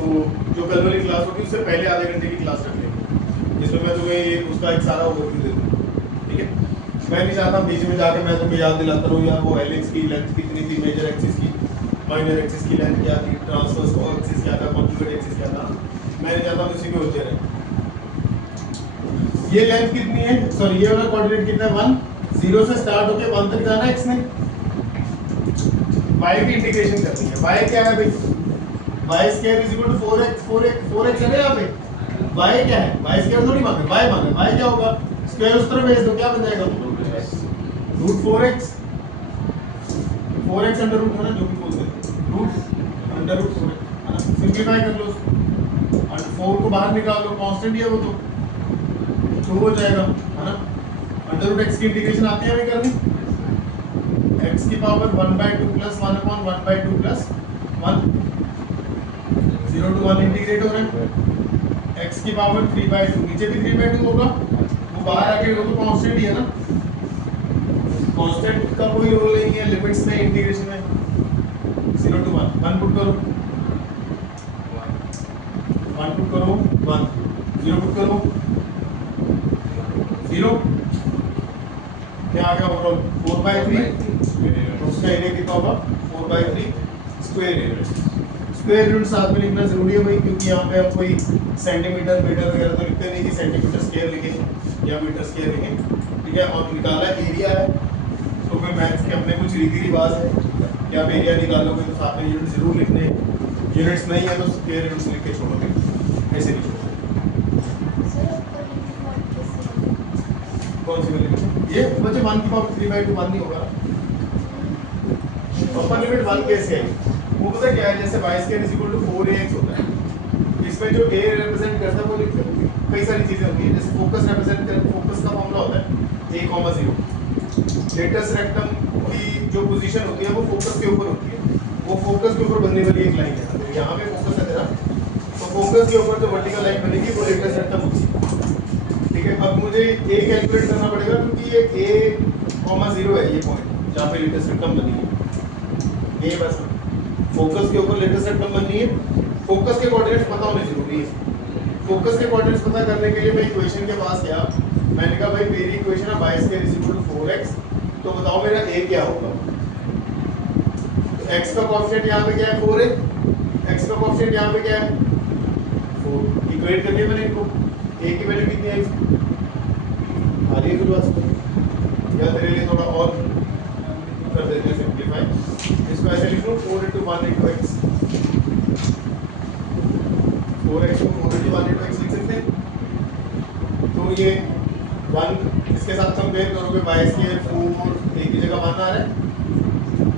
जो कल वाली क्लास होगी उससे पहले आधे घंटे की क्लास रख लेंगे, जिसमें मैं तुम्हें ये उसका एक सारा ओवरव्यू दे दूँ, ठीक है। मैं नहीं चाहता बीच में जाके मैं तुम्हें याद दिलाता रहूँ या वो हेलिक्स की लेंथ कितनी थी, मेजर एक्सिस की, माइनर एक्सिस की लेंथ क्या थी, ट्रांसवर्स एक्सिस क्या था, कॉन्जुगेट एक्सिस क्या था। मैं नहीं चाहता उसी में उलझे रहे। ये लेंथ कितनी है, सॉरी ये वाला कोऑर्डिनेट कितना है 1, 0 से स्टार्ट होके 1 तक जाना है x ने। y की इंटीग्रेशन करनी है, y क्या है भाई, y square is equal to 4x है ना यहाँ पे। y क्या है, y स्क्वायर थोड़ी मांगे, y मांगे, y क्या होगा, स्क्वायर उस तरफ भेज दो, क्या बन जाएगा root 4x, 4x under root है ना, जो भी बोलते हैं रूट अंडर रूट 4x है ना, सिंपलीफाई कर लो उसको, और 4 को बाहर निकाल लो, कांस्टेंट ही है वो तो हो जाएगा है ना। अंडर रूट x की इंटीग्रेशन आती है हमें करनी, x की power 1/2 plus 1/1/2 plus 1, 0 to 1 integrate हो रहा है, x की पावर 3/2, नीचे भी 3/2 होगा, वो बाहर आके वो तो कांस्टेंट ही है ना, कांस्टेंट का कोई रोल नहीं है लिमिट्स में, इंटीग्रेशन में 0 to 1 पुट करो, 1 पुट करो 1, 0 पुट करो 0, क्या आ गया ओवरऑल 4/3, उसका एरिया कितना होगा 4/3 स्क्वायर एरिया। स्क्वायर रूट साथ में लिखना जरूरी है भाई, क्योंकि यहाँ पे हम कोई सेंटीमीटर मीटर वगैरह तो लिखते नहीं कि सेंटीमीटर स्क्वायर लिखें या मीटर स्क्वायर लिखें, ठीक है। और निकाला एरिया है तो फिर मैथ्स के अपने कुछ रीति रिवाज है कि आप एरिया निकालोगे तो साथ में यूनिट जरूर लिखने हैं, यूनिट्स नहीं है तो स्क्वायर यूनिट्स लिख के छोड़ोगे, ऐसे नहीं छोड़ोगे। कौन सी वैल्यू, ये बच्चे 1 की पावर 3/2 1 नहीं होगा, अपर लिमिट 1 कैसे है, वो पता क्या है, जैसे y square is equal to 4ax होता है, इसमें जो a रिप्रेजेंट करता है वो लिखते हैं, कई सारी चीजें होती हैं, जैसे फोकस रिप्रेजेंट कर, फोकस का फॉर्मूला होता है a, 0, लेटस रेक्टम की जो पोजीशन होती है वो फोकस के ऊपर होती है, वो फोकस के ऊपर बनने वाली एक लाइन है, तो यहाँ पे फोकस है तेरा, तो फोकस के ऊपर जो वर्टिकल लाइन बनेगी वो लेटस रेक्टम होती है, ठीक है। अब मुझे a कैलकुलेट करना पड़ेगा क्योंकि ये a, 0 है ये पॉइंट जहाँ पे लेटस रेक्टम बनी है, ये बस फोकस के ऊपर लेटेस्ट रेक्टम बननी है, फोकस के कोऑर्डिनेट्स पता होने जरूरी है। फोकस के कोऑर्डिनेट्स पता करने के लिए मैं इक्वेशन के पास गया, मैंने कहा भाई मेरी इक्वेशन है y square is equal to 4x, तो बताओ मेरा a क्या होगा, तो x का कोएफिशिएंट यहाँ पे क्या है 4 है, x का कोएफिशिएंट यहाँ पे क्या है 4, इक्वेट करनी है मैंने इनको, a की वैल्यू कितनी है आ रही है कुछ वास्ते, या तेरे लिए थोड़ा और कर देते हैं सिंपलीफाई, इसको ऐसे लिख लो 4 into 1 into x, 4x को 4 into 1 into x लिख सकते हैं, तो ये 1 इसके साथ कंपेयर करोगे y स्क्वायर 4 एक ही जगह 1 आ रहा है,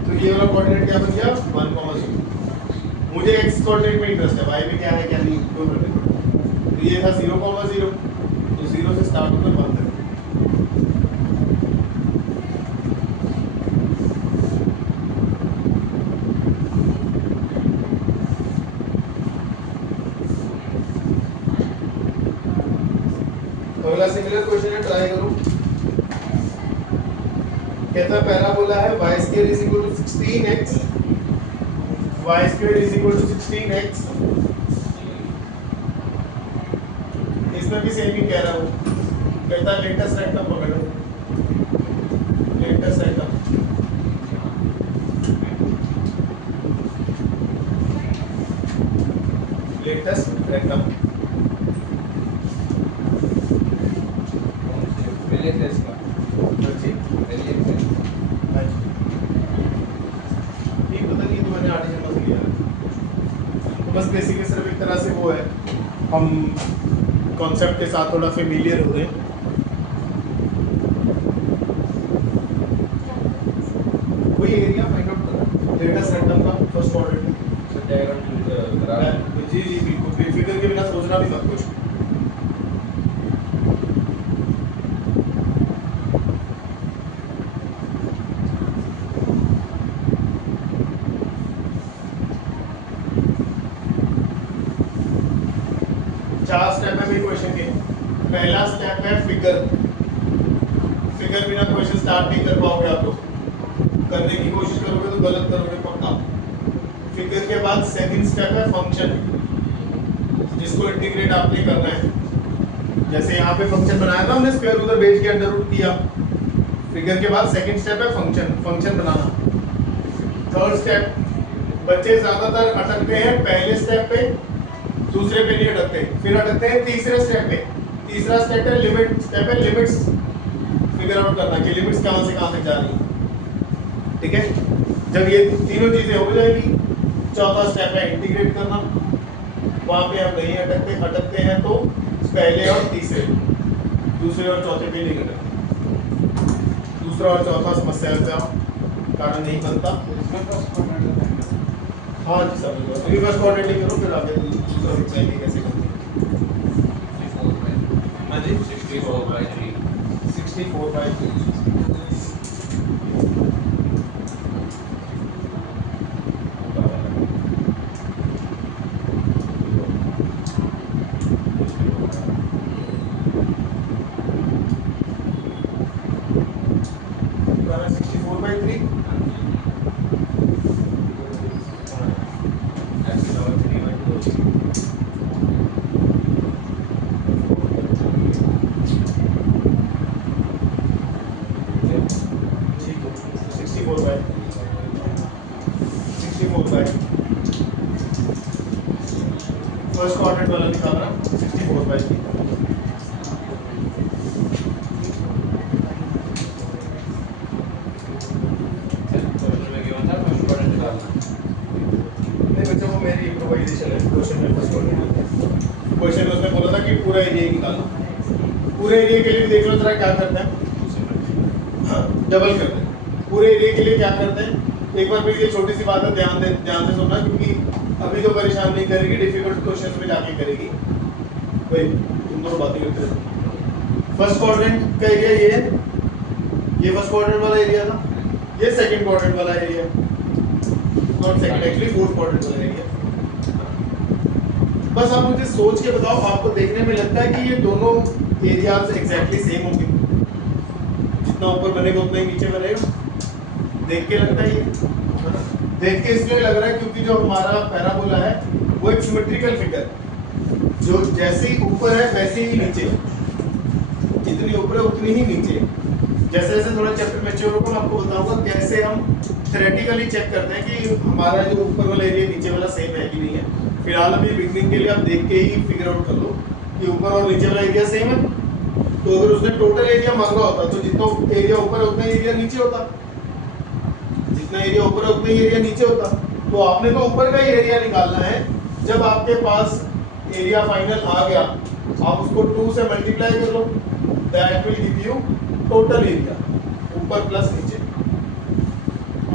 तो ये वाला कोऑर्डिनेट क्या बन गया 1, 0, मुझे एक्स कोऑर्डिनेट में इंटरेस्ट है, वाई में क्या है क्या नहीं कोई फर्क नहीं पड़ता। तो ये था 0,0, तो 0 से स्टार्ट होकर 1 तक। अगला सिमिलर क्वेश्चन है, ट्राई करो। कहता है पैराबोला है y square is equal to 16x, y square is equal to 16x। इसमें भी सेम ही कह रहा हूँ, कहता है लेटेस्ट रेक्टम पकड़ो, लेटेस्ट रेक्टम। लेटेस्ट रेक्टम पहले फेस का जी पहले फेस ठीक, पता नहीं तो मैंने आर्टिकल मत लिया है। तो बस बेसिकली सिर्फ एक तरह से वो है, हम कॉन्सेप्ट के साथ थोड़ा फेमिलियर हो रहे हैं। कोई एरिया फाइंड आउट करो लेटेस्ट रेक्टम का फर्स्ट ऑर्डर में। डायग्राम करा जी जी बिल्कुल, फिगर के बिना सोचना भी मत कुछ। चार स्टेप है मेरे क्वेश्चन के। पहला स्टेप है फिगर, फिगर बिना क्वेश्चन स्टार्ट नहीं कर पाओगे आप लोग, करने की कोशिश करोगे तो गलत करोगे पक्का। फिगर के बाद सेकंड स्टेप है फंक्शन, जिसको इंटीग्रेट आपने करना है। जैसे यहाँ पे फंक्शन बनाया था हमने, स्क्वायर उधर भेज के अंडर रूट किया। फिगर के बाद सेकंड स्टेप है फंक्शन, फंक्शन बनाना। थर्ड स्टेप, बच्चे ज्यादातर अटकते हैं पहले स्टेप पे, दूसरे पे नहीं अटकते, फिर अटकते हैं तीसरे स्टेप पे। तीसरा स्टेप है लिमिट, स्टेप है लिमिट्स फिगर आउट करना कि लिमिट्स कहां से कहां तक जा रही है। ठीक है, जब ये तीनों चीजें हो जाएगी, चौथा स्टेप है इंटीग्रेट करना। वहां पे हम नहीं अटकते, अटकते हैं तो पहले और तीसरे, दूसरे और चौथे पे नहीं अटकते। दूसरा और चौथा समस्या का कारण नहीं बनता। हाँ जी सर, रिवर्स कोऑर्डिनेट करो, फिर आगे दूसरा एक्सप्लेन कैसे करते हैं। हाँ जी 64/3 64/3। फर्स्ट क्वाड्रेंट वाला दिखा रहा 64/3। नहीं बच्चों, वो मेरी इम्प्रोवाइजेशन है। क्वेश्चन में फर्स्ट क्वाड्रेंट, क्वेश्चन में उसने बोला था कि पूरा एरिया ही निकालना। पूरे एरिया के लिए देख लो जरा क्या करते हैं, हाँ डबल करते हैं। पूरे एरिया के लिए क्या करते हैं, एक बार फिर ये छोटी सी बात है, ध्यान से सुनना, क्योंकि अभी तो परेशान नहीं करेगी, डिफिकल्ट क्वेश्चंस में जाके करेगी। भाई तुम दोनों बातें करते रहो। फर्स्ट क्वाड्रेंट का एरिया ये है, ये फर्स्ट क्वाड्रेंट वाला एरिया था, ये सेकंड क्वाड्रेंट वाला area, not second actually fourth quadrant वाला एरिया। बस आप मुझे सोच के बताओ, आपको देखने में लगता है कि ये दोनों एरियाज एग्जैक्टली सेम होंगे? जितना ऊपर बनेगा उतना ही नीचे बनेगा, देख के लगता है ये। देख के इसलिए लग रहा है क्योंकि जो हमारा पैराबोला है वो एक सिमेट्रिकल फिगर, जो जैसे ही ऊपर है वैसे ही नीचे, जितनी ऊपर है उतनी ही नीचे। जैसे जैसे थोड़ा चैप्टर मैच्योर होगा, मैं आपको बताऊंगा कैसे हम थ्योरेटिकली चेक करते हैं कि हमारा जो ऊपर वाला एरिया नीचे वाला सेम है कि नहीं है। फिलहाल अभी बिगनिंग के लिए आप देख के ही फिगर आउट कर लो कि ऊपर और नीचे वाला एरिया सेम है। तो अगर उसने टोटल एरिया मांगा होता तो जितना एरिया ऊपर है उतना एरिया नीचे होता, जितना एरिया ऊपर है उतना एरिया नीचे होता। तो आपने तो ऊपर का ही एरिया निकालना है। जब आपके पास एरिया फाइनल आ गया, आप उसको 2 से मल्टीप्लाई कर लो, that will give you total area, ऊपर प्लस नीचे।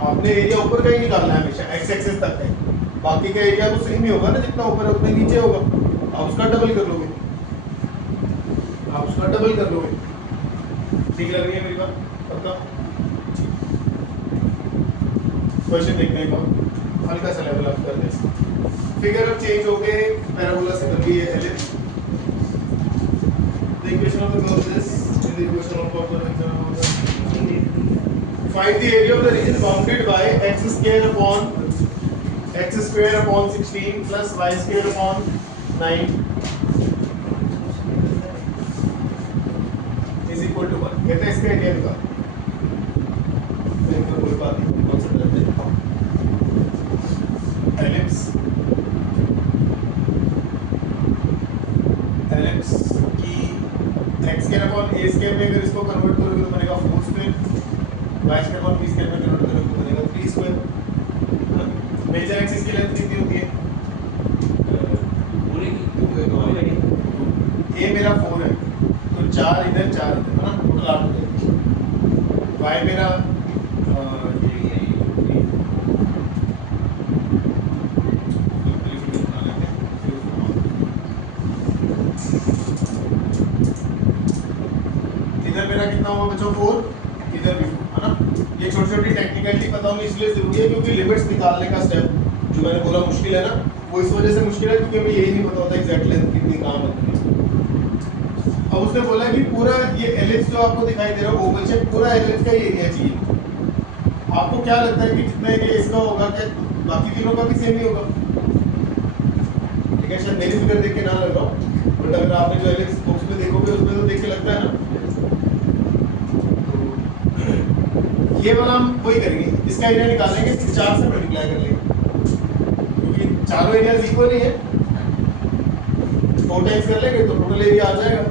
आपने एरिया ऊपर का ही निकालना है हमेशा, एक्स एक्सिस तक है। बाकी का एरिया तो सेम ही होगा ना, जितना ऊपर है उतना नीचे होगा, आप उसका डबल कर लोगे, आप उसका डबल कर लोगे। ठीक लग रही है मेरी बात? पक्का? क्वेश्चन देखने का हल्का सा लेवल अप कर दे। फिगर अब चेंज हो गए, पैराबोला से बन गई है ellipse. The equation of the curve is this, the equation of find the area of the region bounded by x square upon 16 plus y square upon 9 is equal to 1। कहते हैं इसका area निकाल। तो कोई बात नहीं, कौन सा करते हैं एलिप्स की x square upon a square में अगर इसको कन्वर्ट करोगे तो बनेगा 4 square, y square upon b square में कन्वर्ट करोगे तो बनेगा 3 स्क्वायर। मेजर एक्सिस की लेंथ कितनी होती है? पूरी a मेरा 4 है तो 4 इधर 4 इधर, है ना, टोटल 8 हो जाएगा। y मेरा इधर मेरा कितना होगा बच्चों? 4, इधर भी 4, है ना। ये छोटी छोटी टेक्निकलिटी पता होनी इसलिए जरूरी है क्योंकि लिमिट्स निकालने का स्टेप जो मैंने बोला मुश्किल है ना, वो इस वजह से मुश्किल है क्योंकि हमें यही नहीं पता होता एग्जैक्ट लेंथ कितनी कहाँ बनती है। अब उसने बोला कि पूरा ये एलिप्स जो आपको दिखाई दे रहा है ओवल शेप, पूरा एलिप्स का ही एरिया चाहिए। आपको क्या लगता है कि जितना एरिया इसका होगा क्या बाकी तीनों का भी सेम ही होगा? ठीक है, शायद मेरी फिगर देख के ना लग रहा हो, बट अगर आपने जो एलिप्स बॉक्स में देखोगे उसमें तो देख के लगता है ना। ये वाला हम वही करेंगे, इसका एरिया निकालेंगे, 4 से मल्टीप्लाई कर लेंगे क्योंकि चारों एरियाज इक्वल ही है, 4 टाइम्स कर लेंगे तो टोटल एरिया आ जाएगा,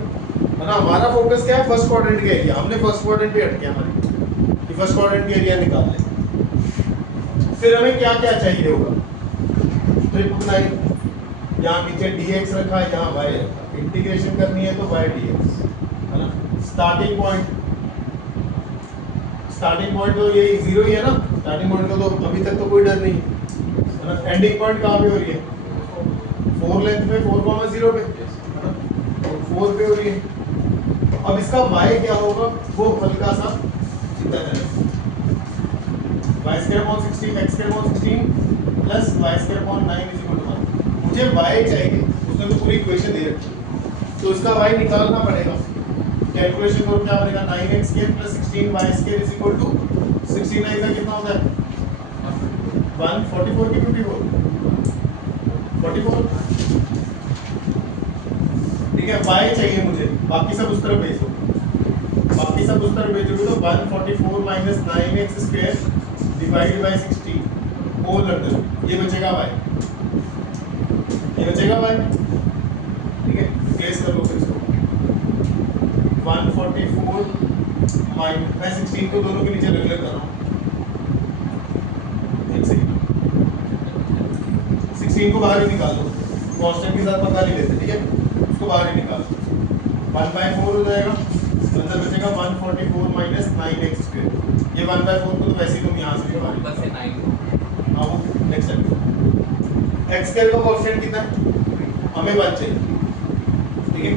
है ना। हमारा फोकस क्या है? फर्स्ट क्वाड्रेंट का एरिया, हमने फर्स्ट क्वाड्रेंट पे अटके हमारी कि फर्स्ट क्वाड्रेंट का एरिया निकाल लें। फिर हमें क्या क्या चाहिए होगा? 9 यहाँ नीचे dx रखा है, यहाँ y रखा, इंटीग्रेशन करनी है तो y dx, है ना। स्टार्टिंग पॉइंट तो ये 0 ही है ना, स्टार्टिंग पॉइंट का तो अभी तक तो कोई डर नहीं है ना। एंडिंग पॉइंट कहाँ पे हो रही है? 4 लेंथ पे, 4,0 पे, है ना, तो 4 पे हो रही है। अब इसका y क्या होगा वो हल्का सा सीधा जाएगा, y square upon 16 x square upon 16 plus y square upon 9 is equal to 1। मुझे y चाहिए, उसने तो पूरी इक्वेशन दे रखी है तो इसका y निकालना पड़ेगा। कैलकुलेशन करो क्या बनेगा? 9x square plus 16y square is equal to 69 का कितना होता है? 144 की 54 44। ठीक है, y चाहिए मुझे, बाकी सब उस तरफ भेज दो, बाकी सब उस तरफ भेजोगे तो 144 minus 9x square divided by 16 whole under, ये बचेगा y, ये बचेगा y। ठीक है, प्लेस कर लो फिर इसको 144 माइनस, मैं 16 को दोनों के नीचे रेगुलर कर रहा हूँ, 16 को बाहर ही निकाल दो, कांस्टेंट के साथ पता नहीं लेते, ठीक है, उसको बाहर ही निकाल दो, 1/4 हो जाएगा, अंदर बचेगा 144 माइनस 9x स्क्वायर। ये 1/4 को तो वैसे ही तुम यहाँ से बाहर बस से 9 आओ। नेक्स्ट स्टेप, x स्क्वायर का कोएफिशिएंट कितना है? हमें 1 चाहिए, ठीक है,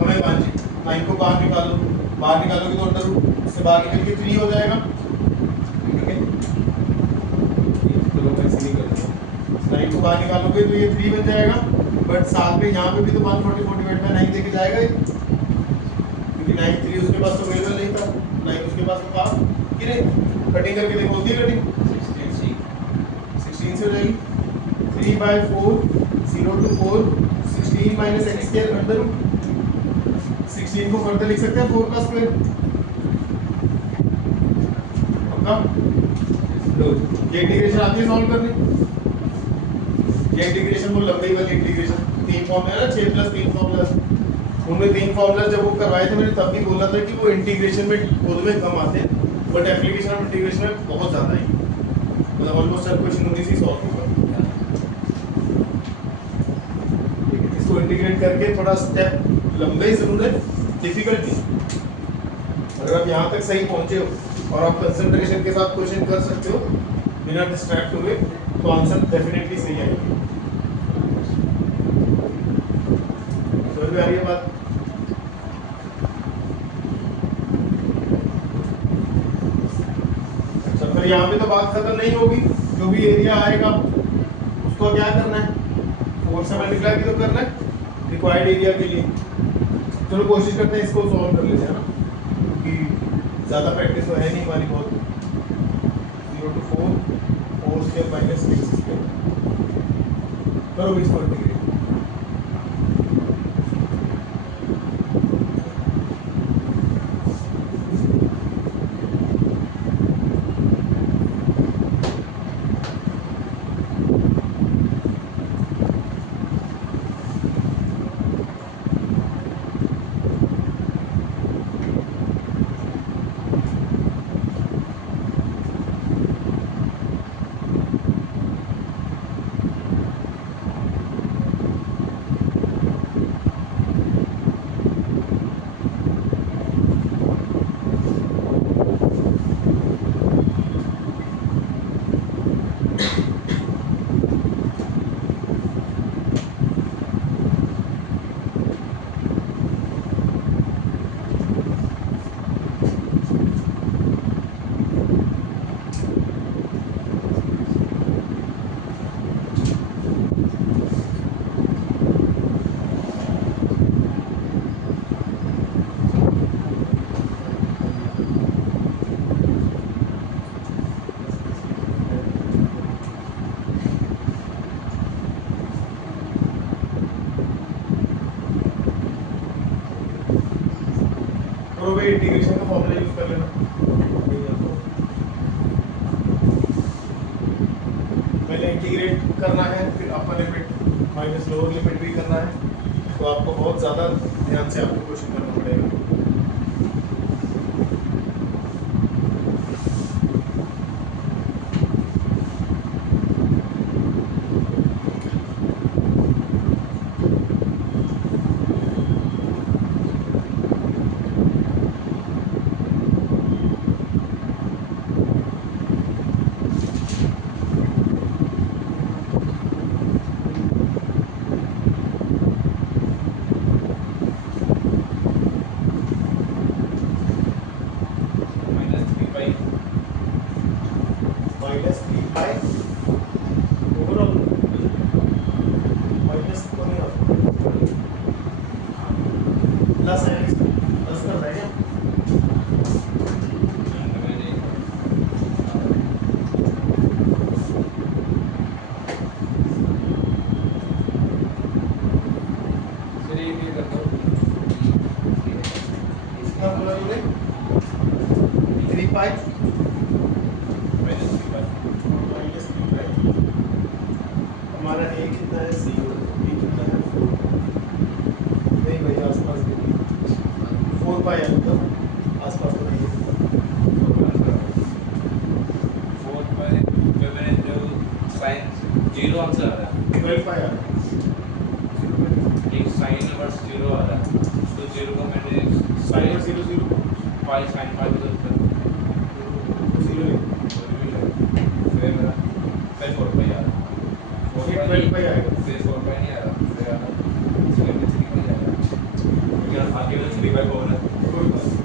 हमें 1 चाहिए। 9 को बाहर निकालो, बाहर निकालोगे तो अंडर रूट से बाहर निकल के 3 हो जाएगा, ठीक है, तो लोग ऐसे नहीं करते, 9 को बाहर निकालोगे तो ये 3 बन जाएगा, बट साथ में यहाँ पे भी तो 144 डिवाइड बाय 9 देके जाएगा ही, क्योंकि 9 3 उसके पास तो अवेलेबल नहीं था, 9 उसके पास तो था कि नहीं। कटिंग करके देखो, होती है कटिंग? 16 से हो जाएगी, 3/4 0 to 4 16 minus x square under root 16 को फर्दर लिख सकते हैं 4 का स्क्वायर, पक्का? लो ये इंटीग्रेशन आती है सॉल्व करने, ये इंटीग्रेशन वो लंबी वाली इंटीग्रेशन 3 फॉर्मूला है ना, 6 + 3 फॉर्मूला, उनमें 3 फॉर्मूला जब वो करवाए थे मैंने तब भी बोला था कि वो इंटीग्रेशन में खुद में कम आते हैं, बट एप्लीकेशन ऑफ इंटीग्रेशन में बहुत ज़्यादा है, मतलब ऑलमोस्ट हर क्वेश्चन उन्हीं से सॉल्व होगा। इसको इंटीग्रेट करके थोड़ा स्टेप लंबे ही जरूर है, डिफिकल्ट नहीं। अगर आप यहाँ तक सही पहुँचे हो और आप कंसंट्रेशन के साथ क्वेश्चन कर सकते हो बिना डिस्ट्रैक्ट हुए तो आंसर डेफिनेटली सही आएगी। समझ में आ रही है बात? अच्छा, फिर यहाँ पे तो बात खत्म नहीं होगी। जो भी एरिया आएगा उसको क्या करना है, 4 से मल्टीप्लाई भी तो करना है रिक्वायर्ड एरिया के लिए। चलो कोशिश करते हैं इसको सॉल्व कर लेते हैं ना, क्योंकि ज़्यादा प्रैक्टिस तो है नहीं हमारी बहुत। 0 to 4 4 स्क्वायर माइनस 6 स्क्वायर करो इसको इंटीग्रेट। तो भाई इंटीग्रेशन का फॉर्मूला यूज कर लेना। पहले इंटीग्रेट करना है, फिर upper limit minus lower limit भी करना है, तो आपको बहुत ज़्यादा ध्यान से आपको क्वेश्चन करना पड़ेगा। माइनस 3 ओवरऑल माइनस को नहीं आता, प्लस है, प्लस कर देंगे। कितना बोला तूने? 3 पाई माइनस 3 पाई। हमारा ए कितना है, 0, बी कितना है 4, नहीं भाई आसपास देखिए 4 पाई है, मतलब आसपास तो नहीं है। 0 आंसर आ रहा है। 12 पाई आ रहा है। एक साइन वर्स 0 आ रहा है, तो 0 को मैंने साइन 0 0 पाई साइन पाई बदल कर 0 फिर मेरा फिर 4 पाई आ रहा है। 12 पाई आएगा। फिर 4 पाई नहीं आ रहा, फिर आ रहा 3 पाई आ रहा है, क्योंकि आगे में 3 पाई 4 है। कोई बात नहीं।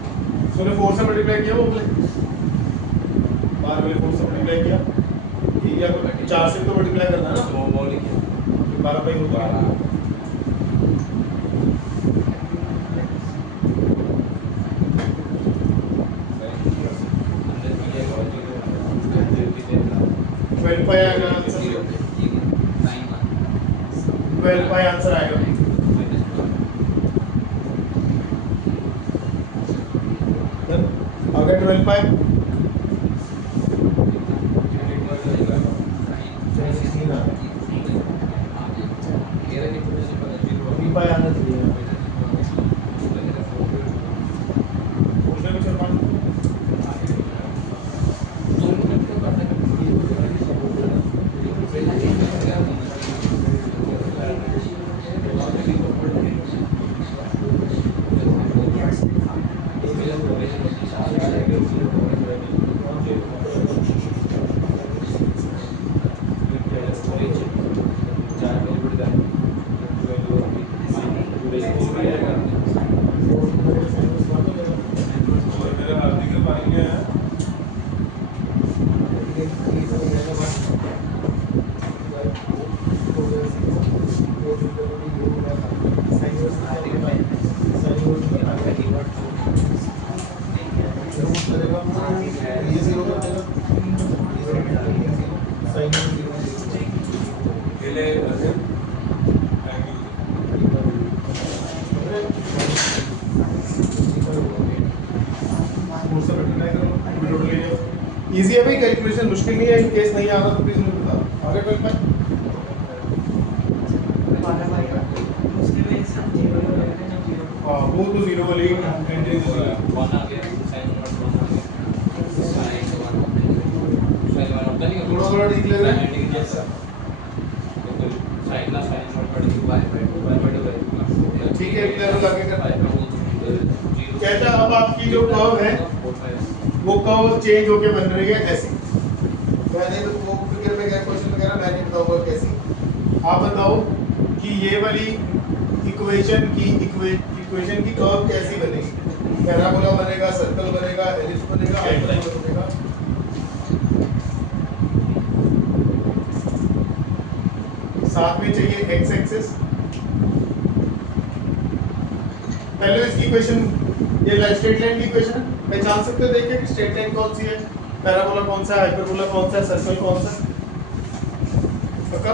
तूने 4 से मल्टीप्लाई किया वो बोले, बार वाले 4 से मल्टीप्लाई किया, ठीक है, तो 4 से तो मल्टीप्लाई करना है ना, तो वो लिखिए 12 पाई होता है। 12 12 पाई आएगा आंसर, 12 पाई आंसर आएगा। अगर 12 पाई 16 आता है, 3 पाई आना चाहिए। उसमें कुछ और इजी है भाई कैलकुलेशन, मुश्किल नहीं है। इन केस नहीं आ रहा तो प्लीज मुझे बता। आगे कोई बात? वाला भाई उसके में सब जीरो हो गए थे जब जीरो हाँ वो तो जीरो वाली एंट्री वन आ गया, साइन नंबर वन आ गया, साइन वन होता नहीं थोड़ा थोड़ा ठीक लग रहा है। साइन ना साइन नंबर पड़ गई y by 2 ठीक है, एक लेवल आगे कर। कहता है अब आपकी जो कर्व है वो कर्व चेंज होके बन रही है ऐसे। मैंने वो फिगर में क्या क्वेश्चन वगैरह मैं नहीं बताऊंगा कैसी। आप बताओ कि ये वाली इक्वेशन की कर्व कैसी बनेगी? पैराबोला बनेगा, सर्कल बनेगा, एलिप्स बनेगा, हाइपरबोला बनेगा? साथ में चाहिए एक्स एक्सिस। पहले इसकी इक्वेशन, ये स्ट्रेट लाइन की इक्वेशन है, पहचान सकते हो? देखिए कि स्ट्रेट लाइन कौन सी है, पैराबोला कौन सा है, हाइपरबोला कौन सा है, सर्कल कौन सा है? पक्का?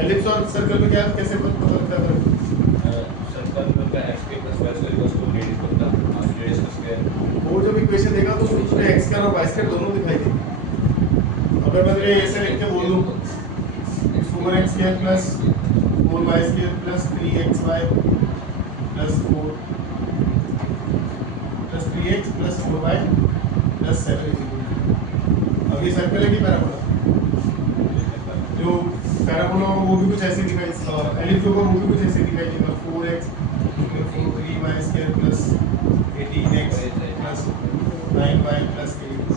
एलिप्स और सर्कल में क्या कैसे पता लगता है? सर्कल में का x के plus y square equals to radius बनता है, रेडियस का स्क्वायर। वो जब इक्वेशन देगा तो उसमें x स्क्वायर और y स्क्वायर दोनों दिखाई देंगे। अगर मैं तुझे ऐसे लिख के बोल दूं 4x square plus 4y square plus 3xy plus 4 plus 3x plus 4y plus 7 is equal to, अब ये सर्कल है कि पैराबोला? जो पैराबोला होगा वो भी कुछ ऐसे दिखाई, एलिप्स होगा वो भी कुछ ऐसे दिखाई देगा। 4x 3y square plus 18x plus 9y plus 8।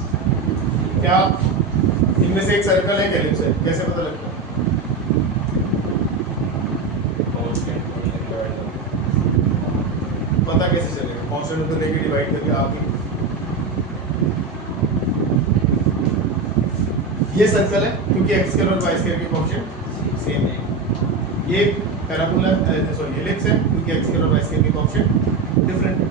क्या इनमें से एक सर्कल है, एलिप्स है? कैसे पता लगता है? पता कैसे चलेगा? कांस्टेंट को लेके डिवाइड करके आगे। ये सर्कल है क्योंकि x स्क्वायर और y स्क्वायर के कोएफिशिएंट सेम है। ये पैराबोला सॉरी एलिप्स है क्योंकि x स्क्वायर और y स्क्वायर के कोएफिशिएंट डिफरेंट है।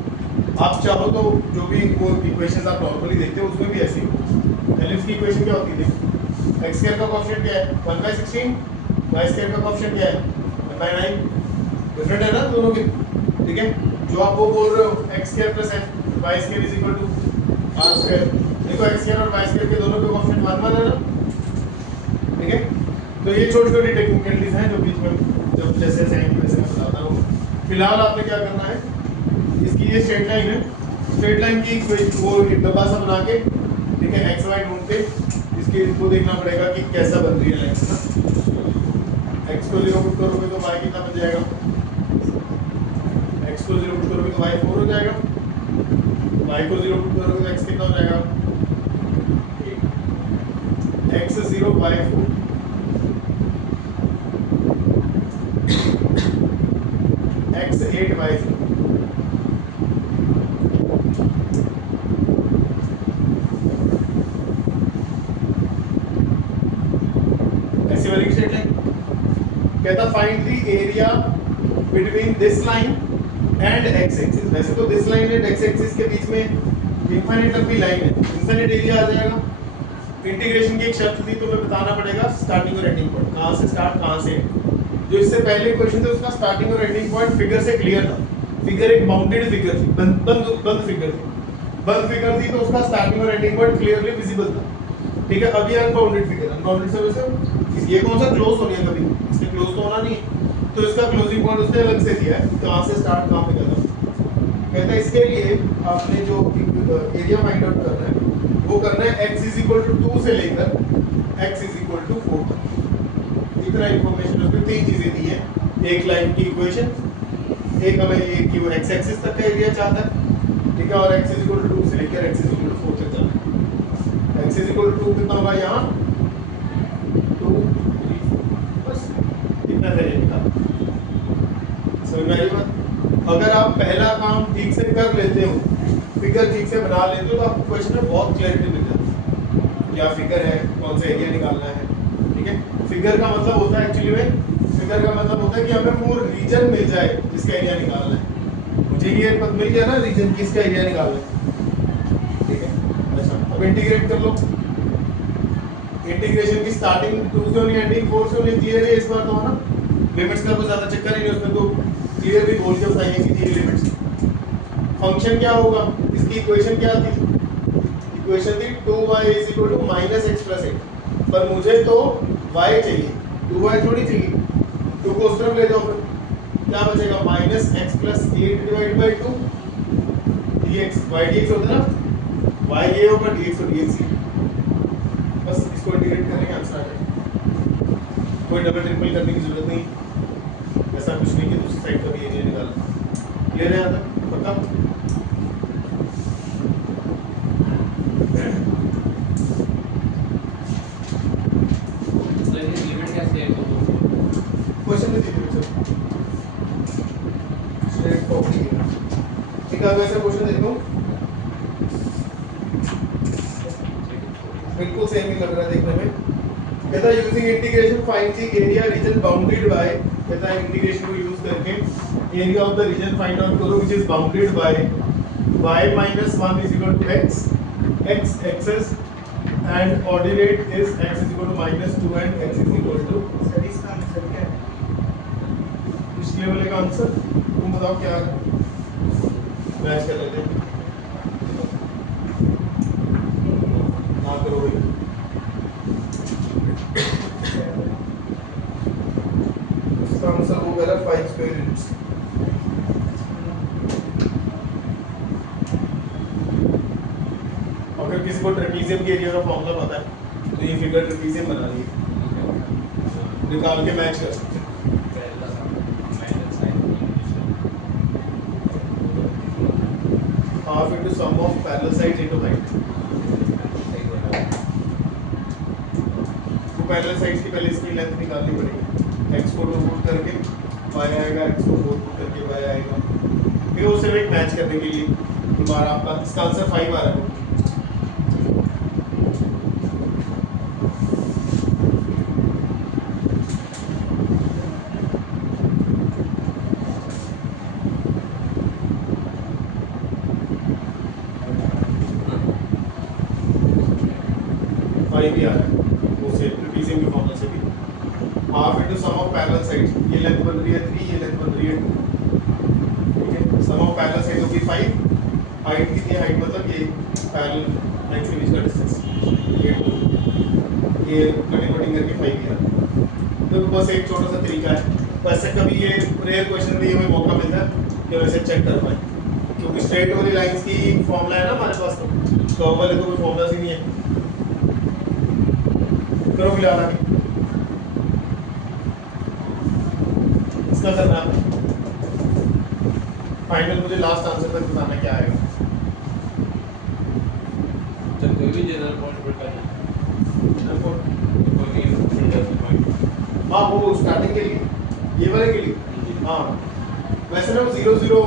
आप चाहो तो जो भी वो इक्वेशंस आप नॉर्मली देखते हो उसमें भी ऐसे ही हो। एलिप्स की इक्वेशन क्या होती है? देखो x स्क्वायर का कोएफिशिएंट क्या है? 1/16, y स्क्वायर का कोएफिशिएंट क्या है? 1/9। डिफरेंट है ना दोनों के, ठीक है? जो आप वो बोल रहे हो x square plus y square is equal to r square, देखो x स्क्वायर और y स्क्वायर के दोनों के कोएफिशिएंट 1 है ना, ठीक है? तो ये छोटी छोटी टेक्निकलिटीज हैं जो बीच में जब जैसे जाएंगे वैसे मैं बताता हूँ। फिलहाल आपने क्या करना है, इसकी ये स्ट्रेट लाइन है, स्ट्रेट लाइन की कोई वो एक डब्बा सा बना के, ठीक है, एक्स वाई ढूंढते इसके इसको देखना पड़ेगा कि कैसा बन रही है लाइन ना। एक्स को 0 पुट करोगे तो वाई कितना बन जाएगा? एक्स को 0 पुट करोगे तो वाई 4 हो जाएगा, वाई को 0 पुट करोगे तो एक्स कितना हो जाएगा? x 0 y 4। x 8 y 0। ऐसी वाली स्ट्रेट लाइन कहता find the area between this line and x axis. वैसे तो this line and x axis के बीच में इनफाइनाइट लंबी लाइन है, इनफाइनाइट एरिया आ जाएगा। इंटीग्रेशन की एक शर्त थी, तो मैं बताना पड़ेगा स्टार्टिंग और एंडिंग पॉइंट कहां से स्टार्ट कहां से एंड। जो इससे पहले क्वेश्चन था उसका स्टार्टिंग और एंडिंग पॉइंट फिगर से क्लियर था। फिगर एक बाउंडेड फिगर थी, बंद फिगर थी, बंद फिगर थी तो उसका स्टार्टिंग और एंडिंग पॉइंट क्लियरली विजिबल था, ठीक है? अब ये अनबाउंडेड फिगर, अनबाउंडेड से वैसे ये कौन सा क्लोज हो गया, कभी इससे क्लोज तो होना नहीं है, तो इसका क्लोजिंग पॉइंट उसने अलग से दिया है, कहां से स्टार्ट कहां पे खत्म। कहता है इसके लिए आपने जो एरिया फाइंड आउट करना है वो करना है x = 2 से लेकर x = 4 तक। इतना इंफॉर्मेशन उसमें तीन चीजें दी है, एक लाइन की इक्वेशन, एक हमें ये कि वो x एक्सिस तक का एरिया चाहता है, ठीक है, और x = 2 से लेकर x = 4 तक जाना है। x = 2 कितना होगा यहाँ 2 बस इतना तरीका समझ में आई बात। अगर आप पहला काम ठीक से कर लेते हो, फिगर ठीक से बना लेते हो, तो आपको क्वेश्चन में बहुत क्लैरिटी मिल जाती है। क्या फिगर है, कौन सा एरिया निकालना है, ठीक है? फिगर का मतलब होता है एक्चुअली में, फिगर का मतलब होता है कि हमें वो रीजन मिल जाए जिसका एरिया निकालना है। मुझे ये पता मिल गया ना रीजन किसका एरिया निकालना है, ठीक है? अच्छा, अब इंटीग्रेट कर लो। इंटीग्रेशन की स्टार्टिंग 2 से होनी, एंडिंग 4 से होनी, क्लियर है इस बार तो, है ना? लिमिट्स का कोई ज्यादा चक्कर ही नहीं उसमें, तो क्लियरली बोल के बताइए कि ये लिमिट्स। फंक्शन क्या होगा, इसकी इक्वेशन क्या थी? इक्वेशन थी 2y is equal to minus x plus 8, पर मुझे तो y चाहिए, 2y थोड़ी चाहिए। 2 को उस तरफ ले जाओ, फिर क्या बचेगा, minus x plus 8 divide by 2 dx, y dx होता है ना, y ये होगा dx और dx ये। बस इसको इंटीग्रेट करेंगे, आंसर आ जाएगा। कोई डबल ट्रिपल करने की जरूरत नहीं, ऐसा कुछ नहीं कि दूसरी साइड का भी एरिया निकालना। क्लियर है यहाँ तक, पक्का? तो ये लिमिट कैसे है तो क्वेश्चन में दीजिए बच्चों, स्ट्रेट फॉरवर्ड है। ठीक है, वैसा क्वेश्चन देखो, बिल्कुल सेम ही लग रहा है देखने में। कहता है using integration find the area region bounded by, कहता है इंटीग्रेशन को यूज करके area of the region find out करो which is bounded by y minus 1 is equal to x, x axis and ordinate is x is equal to minus 2 and x is equal to, sir इसका answer क्या है? पिछले वाले का answer तुम बताओ क्या है, मैच कर लेते हैं। हाँ करो भाई, इसका आंसर हो गया 5 स्क्वायर यूनिट्स। अगर किसी को ट्रेपीजियम के एरिया का फॉर्मूला पता है तो ये फिगर ट्रेपीजियम बना लीजिए, निकाल के मैच कर सकते हैं। Half into sum of parallel sides into height. तो पैरेलल साइड्स की पहले इसकी लेंथ निकालनी पड़ेगी, x को 2 पुट करके y आएगा, x को 4 पुट करके y आएगा। फिर वो सिर्फ एक मैच करने के लिए दोबारा आपका इसका आंसर 5 आ रहा है। भी आ रहा है वो से ट्रेपीजियम के फॉर्मूले से भी। Half into sum of parallel sides, ये लेंथ बन रही है 3, ये लेंथ बन रही है 2, ठीक है। सम ऑफ पैरेलल साइड होगी 5, हाइट कितनी है, हाइट मतलब ये पैरेलल लाइंस के बीच का डिस्टेंस, ये कटिंग वटिंग करके 5 दिया। तो बस एक छोटा सा तरीका है, वैसे कभी ये रेयर क्वेश्चन में ये हमें मौका मिलता है कि वैसे चेक कर पाए, क्योंकि स्ट्रेट वाली लाइंस की फॉर्मूला है ना हमारे पास, तो कर्व वाले तो कोई फॉर्मूला ही नहीं है। करो मिला रहा है इसका करना है फाइनल, मुझे लास्ट आंसर तक बताना क्या आएगा। जब कोई भी जनरल पॉइंट पर करना कोई भी जनरल पॉइंट, हाँ वो स्टार्टिंग के लिए, ये वाले के लिए, हाँ वैसे ना 0 0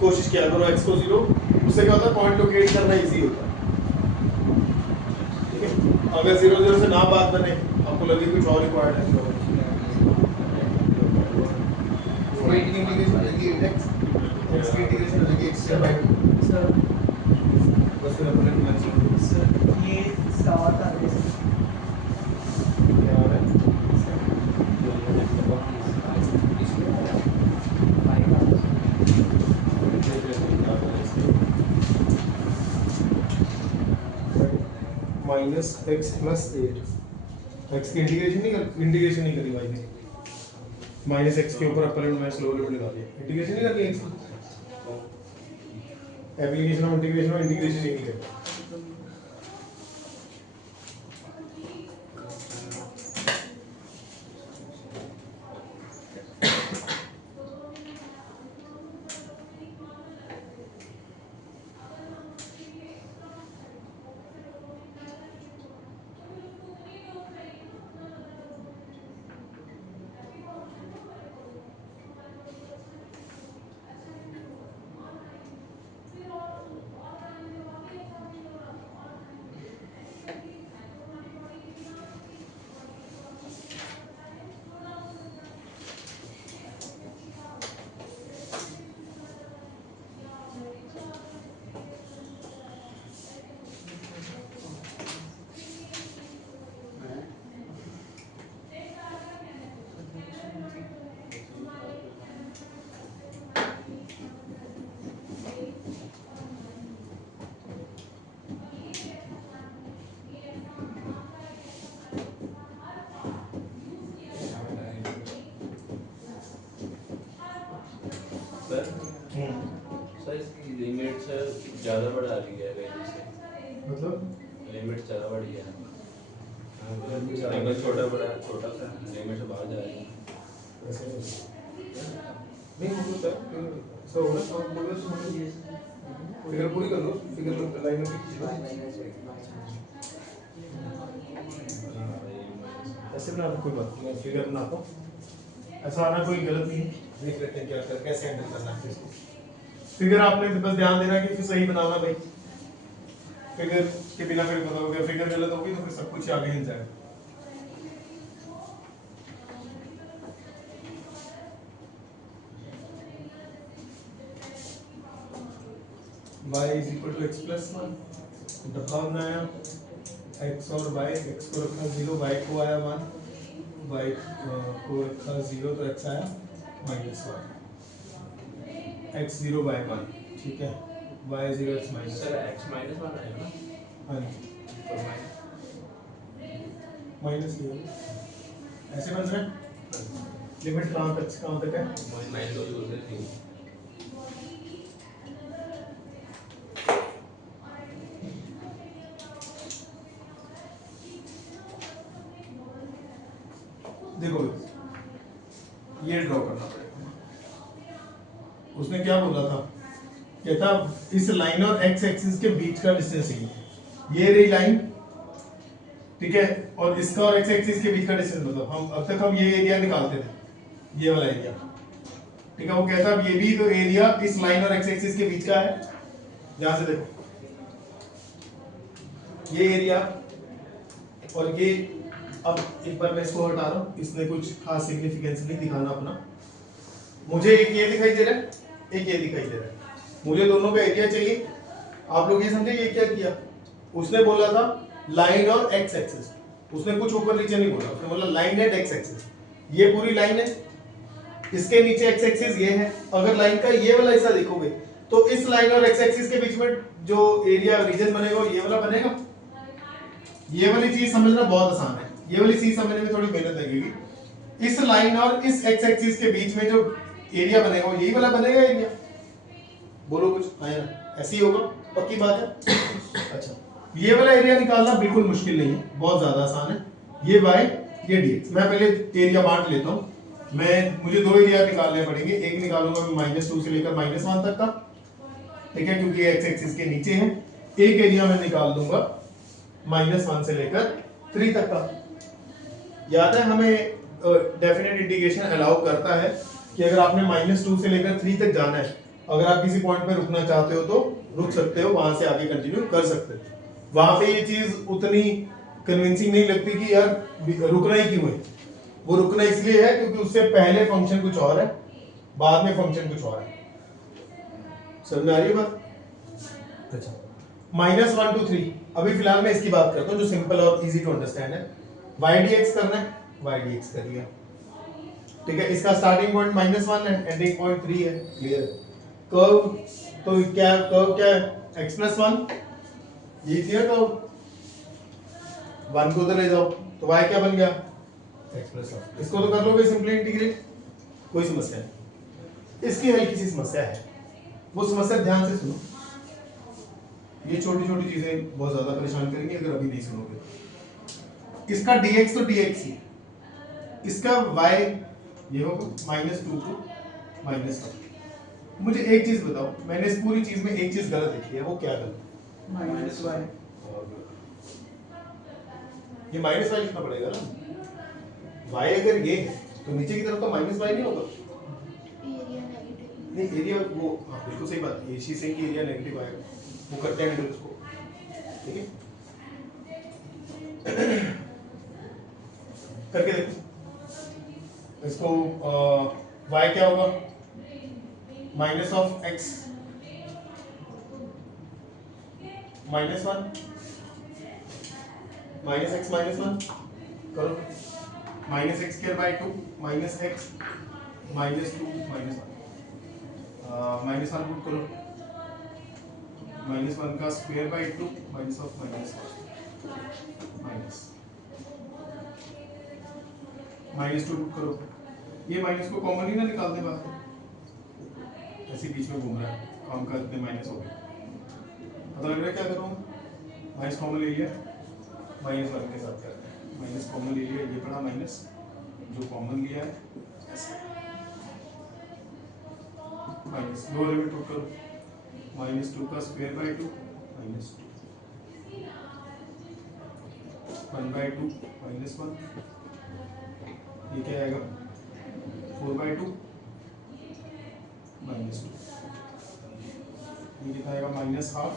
कोशिश किया करो, x को 0, उससे क्या होता है पॉइंट लोकेट करना इजी होता है। अगर 0 0 से ना बात बने, आपको लगे कुछ और रिक्वायर्ड है, कोई इंटीग्रेशन लगी x की इंटीग्रेशन लगी x से बाय 2, सर बस फिर अपने मैच सर ये स्टार था क्या है। माइनस एक्स प्लस 8, एक्स की इंटीग्रेशन नहीं करी भाई ने, माइनस एक्स के ऊपर अपर लिमिट में स्लोअर लिमिट निकाली, इंटीग्रेशन नहीं करनी एक्स की, एप्लीकेशन ऑफ इंटीग्रेशन नहीं करी। होता है सर, इसकी लिमिट सर ज़्यादा बढ़ा रही है वैल्यू से, मतलब लिमिट ज़्यादा बढ़ी है। अगर छोटा बड़ा छोटा सा लिमिट से बाहर जा रही है। ऐसे नहीं होता है सर, होना तो बोलो फिगर पूरी कर लो, फिगर लाइन में ऐसे बना दो, कोई बात नहीं, फिगर बनाता हूँ, ऐसा आना कोई गलत नहीं है। देख लेते हैं क्या कर कैसे हैंडल करना है इसको। फिगर आपने बस ध्यान देना कि फिर सही बनाना भाई, फिगर के बिना फिर पता होगा, फिगर गलत होगी तो फिर सब कुछ आगे हिल जाएगा। y is equal to x plus 1, डब्बा बनाया x और y, x को रखा 0, y को आया 1, y को रखा 0 तो x आया -1, x 0 y 1, ठीक है, y 0 x minus sir x -1 आएगा ना? हाँ जी, तो माइनस ऐसे बन रहा है। लिमिट कहाँ तक है? -2 यूज है 3। देखो ये ड्रॉ करना पड़ेगा। उसने क्या बोला था, कहता इस लाइन और एक्स एक्सिस के बीच का डिस्टेंस ये रही लाइन, ठीक है, और इसका और एक्स एक्सिस के बीच का डिस्टेंस बताओ। हम अब तक हम ये एरिया निकालते थे, ये वाला एरिया, ठीक है। वो कहता अब ये भी तो एरिया इस लाइन और एक्स एक्सिस के बीच का है। यहां से देखो ये एरिया और ये, अब एक बार मैं इसको हटा रहा हूँ, इसने कुछ खास सिग्निफिकेंस नहीं दिखाना अपना। मुझे एक ये दिखाई दे रहा है, एक ये दिखाई दे रहा है, मुझे दोनों का एरिया चाहिए। आप लोग ये समझे ये क्या किया, उसने बोला था लाइन और एक्स एक्सिस, उसने कुछ ऊपर नीचे नहीं बोला, उसने बोला लाइन एट एक्स एक्सिस, ये पूरी लाइन है, इसके नीचे एक्स एक्सिस ये है। अगर लाइन का ये वाला हिस्सा देखोगे तो इस लाइन और एक्स एक्सिस के बीच में जो एरिया रीजन बनेगा ये वाला बनेगा। ये वाली चीज समझना बहुत आसान है, ये वाली चीज समझने में थोड़ी मेहनत लगेगी। इस लाइन और इस एक्स एक्सिस के बीच में जो एरिया बनेगा यही वाला बनेगा एरिया। बोलो कुछ, हाँ या ना, ऐसे ही होगा, पक्की बात है। अच्छा, ये वाला एरिया निकालना बिल्कुल मुश्किल नहीं है, बहुत ज्यादा आसान है। ये y ये dx, मैं पहले एरिया बांट लेता हूँ। मुझे दो एरिया निकालने पड़ेंगे, एक निकालूंगा मैं -2 से लेकर -1 तक का, ठीक है, क्योंकि ये एक्स एक्सिस के नीचे है। एक एरिया मैं निकाल दूंगा -1 से लेकर 3 तक का। याद है हमें डेफिनेट इंटीग्रेशन अलाउ करता है कि अगर आपने -2 से लेकर 3 तक जाना है, अगर आप किसी पॉइंट पे रुकना चाहते हो तो रुक सकते हो, वहां से आगे कंटिन्यू कर सकते हो। वहां पे ये चीज उतनी कन्विंसिंग नहीं लगती कि यार रुकना ही क्यों है। वो रुकना इसलिए है क्योंकि उससे पहले फंक्शन कुछ और है, बाद में फंक्शन कुछ और है। समझ में आ रही है बात? अच्छा, -1 to 3, अभी फिलहाल मैं इसकी बात करता हूँ जो सिंपल और इजी टू अंडरस्टैंड है। y dx करना है, y dx कर लिया, ठीक है। इसका स्टार्टिंग पॉइंट -1 है, एंडिंग पॉइंट 3 है, क्लियर है। कर्व तो कर्व क्या है, x + 1, ये थी ना कर्व, 1 को उधर ले जाओ तो y क्या बन गया, x + 1। इसको तो कर लोगे सिंपली इंटीग्रेट, कोई समस्या नहीं। इसकी हल्की सी समस्या है, वो समस्या ध्यान से सुनो। ये छोटी छोटी चीजें बहुत ज्यादा परेशान करेंगी अगर अभी नहीं सुनोगे। इसका dx तो dx ही, इसका y ये होगा -2 को -1। मुझे एक चीज बताओ, मैंने इस पूरी चीज में एक चीज गलत लिखी है, वो क्या गलत? -y। ये -y लिखना पड़ेगा ना, y अगर ये है तो नीचे की तरफ तो -y नहीं होगा। नहीं एरिया वो, हाँ बिल्कुल सही बात, ये चीज है कि एरिया नेगेटिव आएगा, वो करते हैं हैंडल उसको, ठीक है। करके देखो इसको, y क्या होगा, -(x) -1 -x -1 करो, -x²/2 -x -2 -1 -1 पुट करो, -1 का square/2 -(-1) -2 पुट करो। ये माइनस को कॉमन ही ना निकाल दे बाहर, ऐसे बीच में घूम रहा है, काम का इतने माइनस हो गए। पता लग रहा है क्या करूँ, माइनस कॉमन ले लिया, माइनस वन के साथ करते हैं, माइनस कॉमन ले लिया, ये पड़ा माइनस, जो कॉमन लिया है ऐसे माइनस, दो लिमिट पुट करो, -2 का स्क्वायर बाय 2 -2, 1/2 -1, ये क्या आएगा 4/2 -2, ये कितना आएगा -12,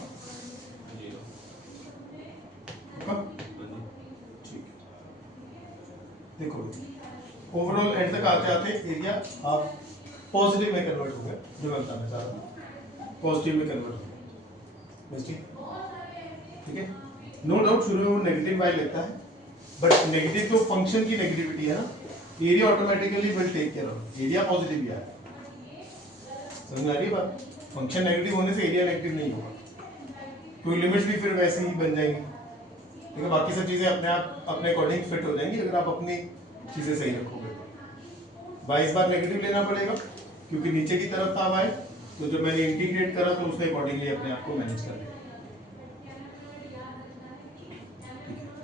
ठीक है। देखो ओवरऑल एंड तक आते आते एरिया आप पॉजिटिव में कन्वर्ट हो गया, जो मैं बताना चाह रहा था पॉजिटिव में कन्वर्ट हो गया, बस ठीक है। नो डाउट शुरू में वो नेगेटिव वाई लेता है, बट नेगेटिव तो फंक्शन की नेगेटिविटी है ना, area automatically will take care of, area positive ही है, समझ में आ रही बात। फंक्शन नेगेटिव होने से एरिया नेगेटिव नहीं होगा, कोई लिमिट्स भी फिर वैसे ही बन जाएंगी, ठीक है। बाकी सब चीजें अपने आप अपने अकॉर्डिंग फिट हो जाएंगी अगर आप अपनी चीजें सही रखोगे तो। वाई इस बार नेगेटिव लेना पड़ेगा क्योंकि नीचे की तरफ था वाई, तो जब मैंने इंटीग्रेट करा तो उसने अकॉर्डिंगली अपने आप को मैनेज कर लिया,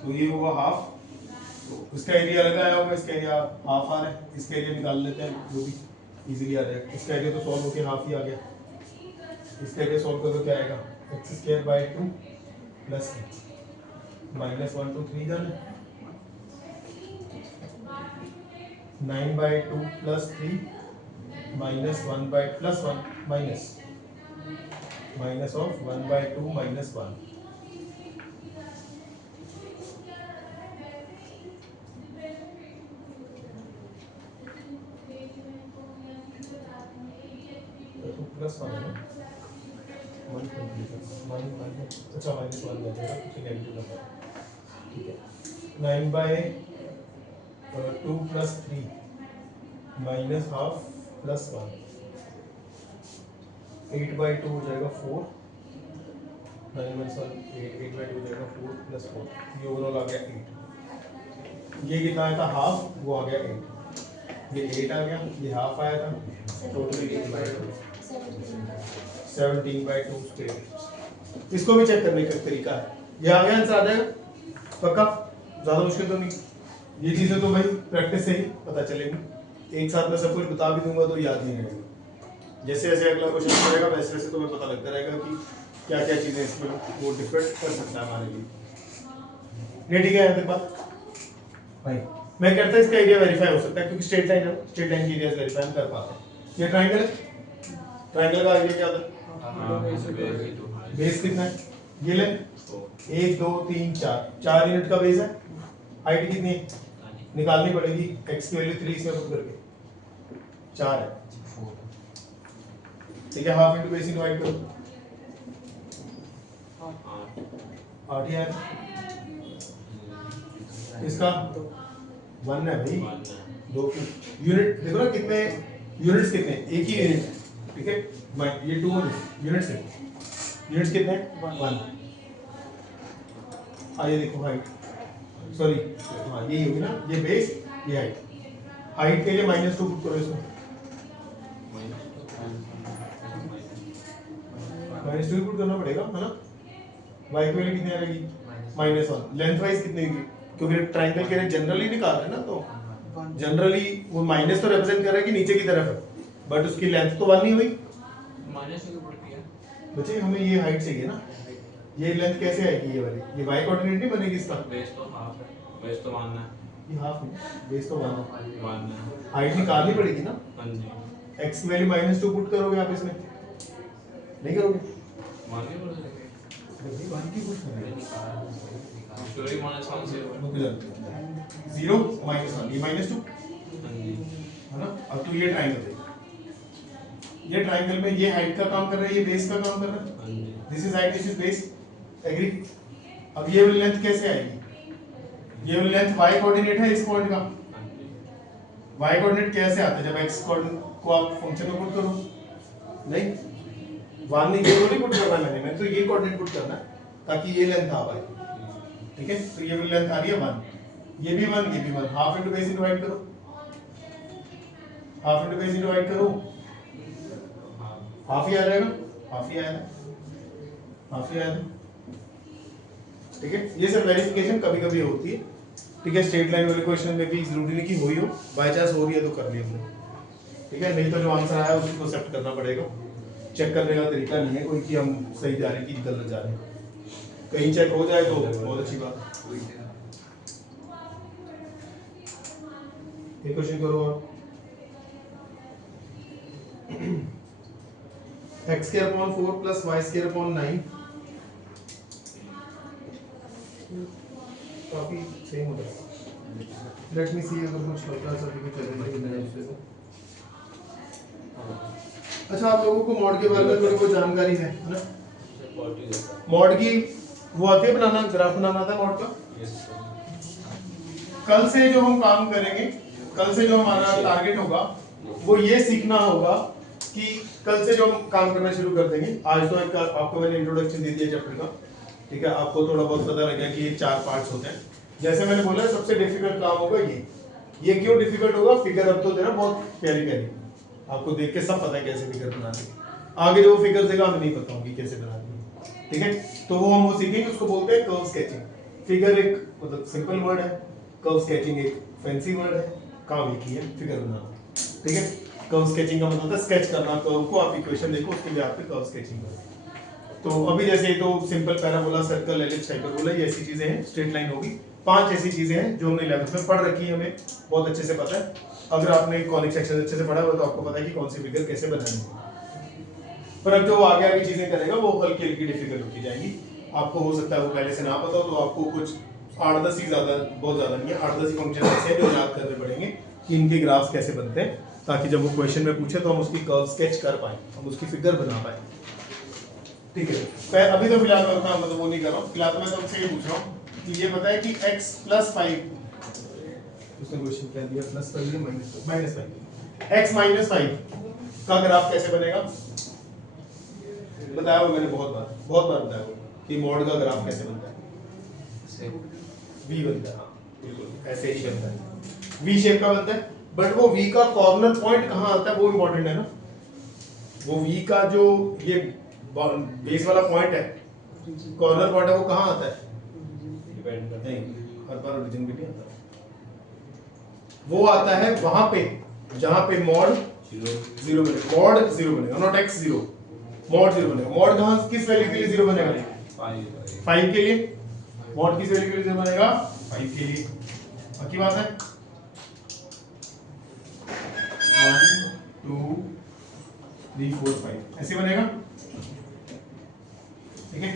तो ये होगा हाफ, तो इसका एरिया अलग आया होगा, इसका एरिया हाफ आ रहा है, इसका एरिया निकाल लेते हैं जो भी इजीली आ जाएगा। इसका एरिया तो सॉल्व होके हाफ ही आ गया, इसका एरिया सॉल्व करो क्या आएगा x²/2 plus x -1 2 3 done, 9/2 plus 3 -1 plus 1 minus of 1/2 -1, plus 1 है ना, 1 अच्छा -1 हो जाएगा क्योंकि नेगेटिव नंबर, ठीक है। 9/2 प्लस 3 -12 प्लस 1, 8/2 हो जाएगा 4, 9 1 8, 8/2 हो जाएगा 4 प्लस 4, ये ओवरऑल आ गया 8। ये कितना आया था हाफ, वो आ गया 8, ये 8 आ गया, ये हाफ आया था, टोटली 8/2 17/2 स्क्वायर। इसको भी चेक करने का तरीका है, ये आ गया आंसर आ जाएगा पक्का, ज्यादा मुश्किल तो नहीं। ये चीजें तो भाई प्रैक्टिस से ही पता चलेगी, एक साथ में सब कुछ बता भी दूंगा तो याद नहीं रहेगा, जैसे जैसे अगला क्वेश्चन करेगा वैसे वैसे तुम्हें पता लगता रहेगा कि क्या क्या चीजें इसमें वो डिफरेंट कर सकता है हमारे लिए। ये ठीक है यहाँ तक बात भाई। मैं कहता इसका एरिया वेरीफाई हो सकता है क्योंकि स्ट्रेट लाइन है, स्ट्रेट लाइन की एरिया वेरीफाई कर पाते हैं। ये ट्रायंगल है, ट्रायंगल का एरिया क्या होता है, बेस कितना है, ये ले 1 2 3 4 यूनिट का बेस है, हाइट कितनी है निकालनी पड़ेगी, x की वैल्यू 3 इसमें पुट करके 4 है, ठीक है। हाफ इंटू बेस डिवाइड करो 8 ही आया, इसका 1 है भाई, 2 यूनिट देखो ना कितने यूनिट्स, कितने एक ही यूनिट, ठीक है। ये 2 यूनिट्स है, यूनिट्स कितने 1। आइए देखो हाइट, सॉरी हाँ यही होगी ना, ये बेस ये हाइट, हाइट के लिए -2 पुट करो इसमें, -2 पुट करना पड़ेगा है ना। y की वैल्यू कितनी आ जाएगी -1, लेंथ वाइज कितनी होगी क्योंकि ट्रायंगल के लिए जनरली निकाल रहे हैं ना, तो जनरली वो माइनस तो रिप्रेजेंट कर रहा है कि नीचे की तरफ है, बट उसकी लेंथ तो 1 नहीं हुई बच्चे, हमें ये हाइट चाहिए ना, ये लेंथ कैसे आएगी ये वाली, ये y कोऑर्डिनेट नहीं बनेगी इसका, बेस तो हाफ है, बेस तो 1 है, ये हाफ है, बेस तो 1 है, 1 है, हाइट निकालनी पड़ेगी ना। हाँ जी, x की वैल्यू -2 पुट करोगे आप इसमें, नहीं करोगे, 1 ही बोल रहे भाई 1 की पुट करोगे, स्टोरी -1 से रुक जा 0 -1 ये -2 हाँ जी, है ना। अब तो ये ट्रायंगल है, ये ट्रायंगल में ये हाइट का काम कर रहा है, ये बेस का काम कर रहा है, हाँ जी, this is height this is base, agree. अब ये वाली लेंथ कैसे आएगी, ये वाली लेंथ y कोऑर्डिनेट है इस पॉइंट का, हाँ जी, y कोऑर्डिनेट कैसे आता है जब x कोऑर्डिनेट को आप फंक्शन में पुट करो, नहीं 1 नहीं, ये तो नहीं पुट करना मैंने तो ये कोऑर्डिनेट पुट करना है ताकि ये लेंथ आ पाए, ठीक है। तो ये वाली लेंथ आ रही है 1, ये भी 1 ये भी 1, हाफ इनटू बेस डिवाइड करो, हाफ इनटू बेस डिवाइड करो हाफ ही आ जाएगा, हाफ ही आया, हाफ ही आया। ठीक है, ये सब वेरिफिकेशन कभी कभी होती है। ठीक है, स्ट्रेट लाइन वाले क्वेश्चन में भी जरूरी नहीं कि हुई हो, बाय चांस हो रही है तो कर लिया हमने। ठीक है, नहीं तो जो आंसर आया उसी को एक्सेप्ट करना पड़ेगा। चेक करने का तरीका नहीं है कोई कि हम सही जा रहे हैं कि गलत जा रहे हैं। कहीं चेक हो जाए तो बहुत अच्छी बात। ये क्वेश्चन करो आप। x square upon 4 plus y square upon 9 काफी सेम हो जाएगा। लेट मी सी अगर कुछ होता है सभी को चलेगा उससे से। अच्छा, आप लोगों को मॉड के बारे में थोड़ी बहुत जानकारी है ना? मॉड की वो आती है बनाना, ग्राफ बनाना था मॉड का। कल से जो हम काम करेंगे, कल से जो हमारा टारगेट होगा वो ये सीखना होगा कि कल से जो हम काम करना शुरू कर देंगे। आज तो एक आपको मैंने इंट्रोडक्शन दे दिया चैप्टर का। ठीक है, आपको थोड़ा बहुत पता लग गया कि ये 4 पार्ट्स होते हैं। जैसे मैंने बोला सबसे डिफिकल्ट काम होगा ये क्यों डिफिकल्ट होगा? फिगर अब तो देना बहुत प्यारी प्यारी, आपको देख के सब पता है कैसे फिगर बनानी है। आगे जो फिगर देगा हमें नहीं पता होगी कैसे बनानी है। ठीक है, तो वो हम वो सीखेंगे, उसको बोलते हैं कर्व स्केचिंग। फिगर एक मतलब सिंपल वर्ड है, कर्व स्केचिंग एक फैंसी वर्ड है, काम एक ही है, फिगर बनाना। ठीक है, कर्व स्केचिंग का मतलब है स्केच करना कर्व को। आप इक्वेशन देखो उसके लिए आपके कर्व स्केचिंग करो। तो अभी जैसे तो simple parabola, circle, ellipse, hyperbola, ये ऐसी चीजें हैं। स्ट्रेट लाइन होगी, 5 ऐसी चीजें हैं जो हमने 11th में पढ़ रखी है, हमें बहुत अच्छे से पता है। अगर आपने कॉनिक सेक्शन अच्छे से पढ़ा हुआ तो आपको पता है कि कौन सी फिगर कैसे बनानी है। पर अब जो आगे आगे चीजें करेगा वो हल्की हल्की डिफिकल्ट होती जाएंगी। आपको हो सकता है वो पहले से ना पता हो, तो आपको कुछ 8-10 ही ज्यादा, बहुत ज्यादा नहीं है, 8-10 ही फंक्शन ऐसे हैं जो याद करने पड़ेंगे कि इनके ग्राफ्स कैसे बनते हैं, ताकि जब वो क्वेश्चन में पूछे तो हम उसकी कर्व स्केच कर पाए, हम उसकी फिगर बना पाए। ठीक है, अभी तो फिलहाल मैं उतना मतलब वो नहीं कर रहा हूँ। फिलहाल मैं तुमसे ये पूछ रहा हूँ कि ये पता है कि x + 5, उसने क्वेश्चन क्या दिया, +5 या -5, x - 5 का ग्राफ कैसे बनेगा? बताया वो मैंने बहुत बार बताया वो कि मॉड का ग्राफ कैसे बनता है। v बनता है, हाँ बिल्कुल ऐसे ही बनता है, v शेप का बनता है। बट वो v का कॉर्नर पॉइंट कहाँ आता है वो इम्पोर्टेंट है ना। वो v का जो ये बेस वाला पॉइंट है, कॉर्नर पॉइंट है, वो कहाँ आता है? नहीं, हर बार ओरिजिन भी नहीं आता, वो आता है वहां पे जहां पे मॉड 0 बनेगा, मॉड 0 बनेगा, नॉट x 0, मॉड 0 बनेगा। मॉड कहां किस वैल्यू के लिए 0 बनेगा? 5 के लिए। मॉड किस वैल्यू के लिए 0 बनेगा? 5 के लिए। बाकी बात है 1 2 3 4 5 ऐसे बनेगा। ठीक है,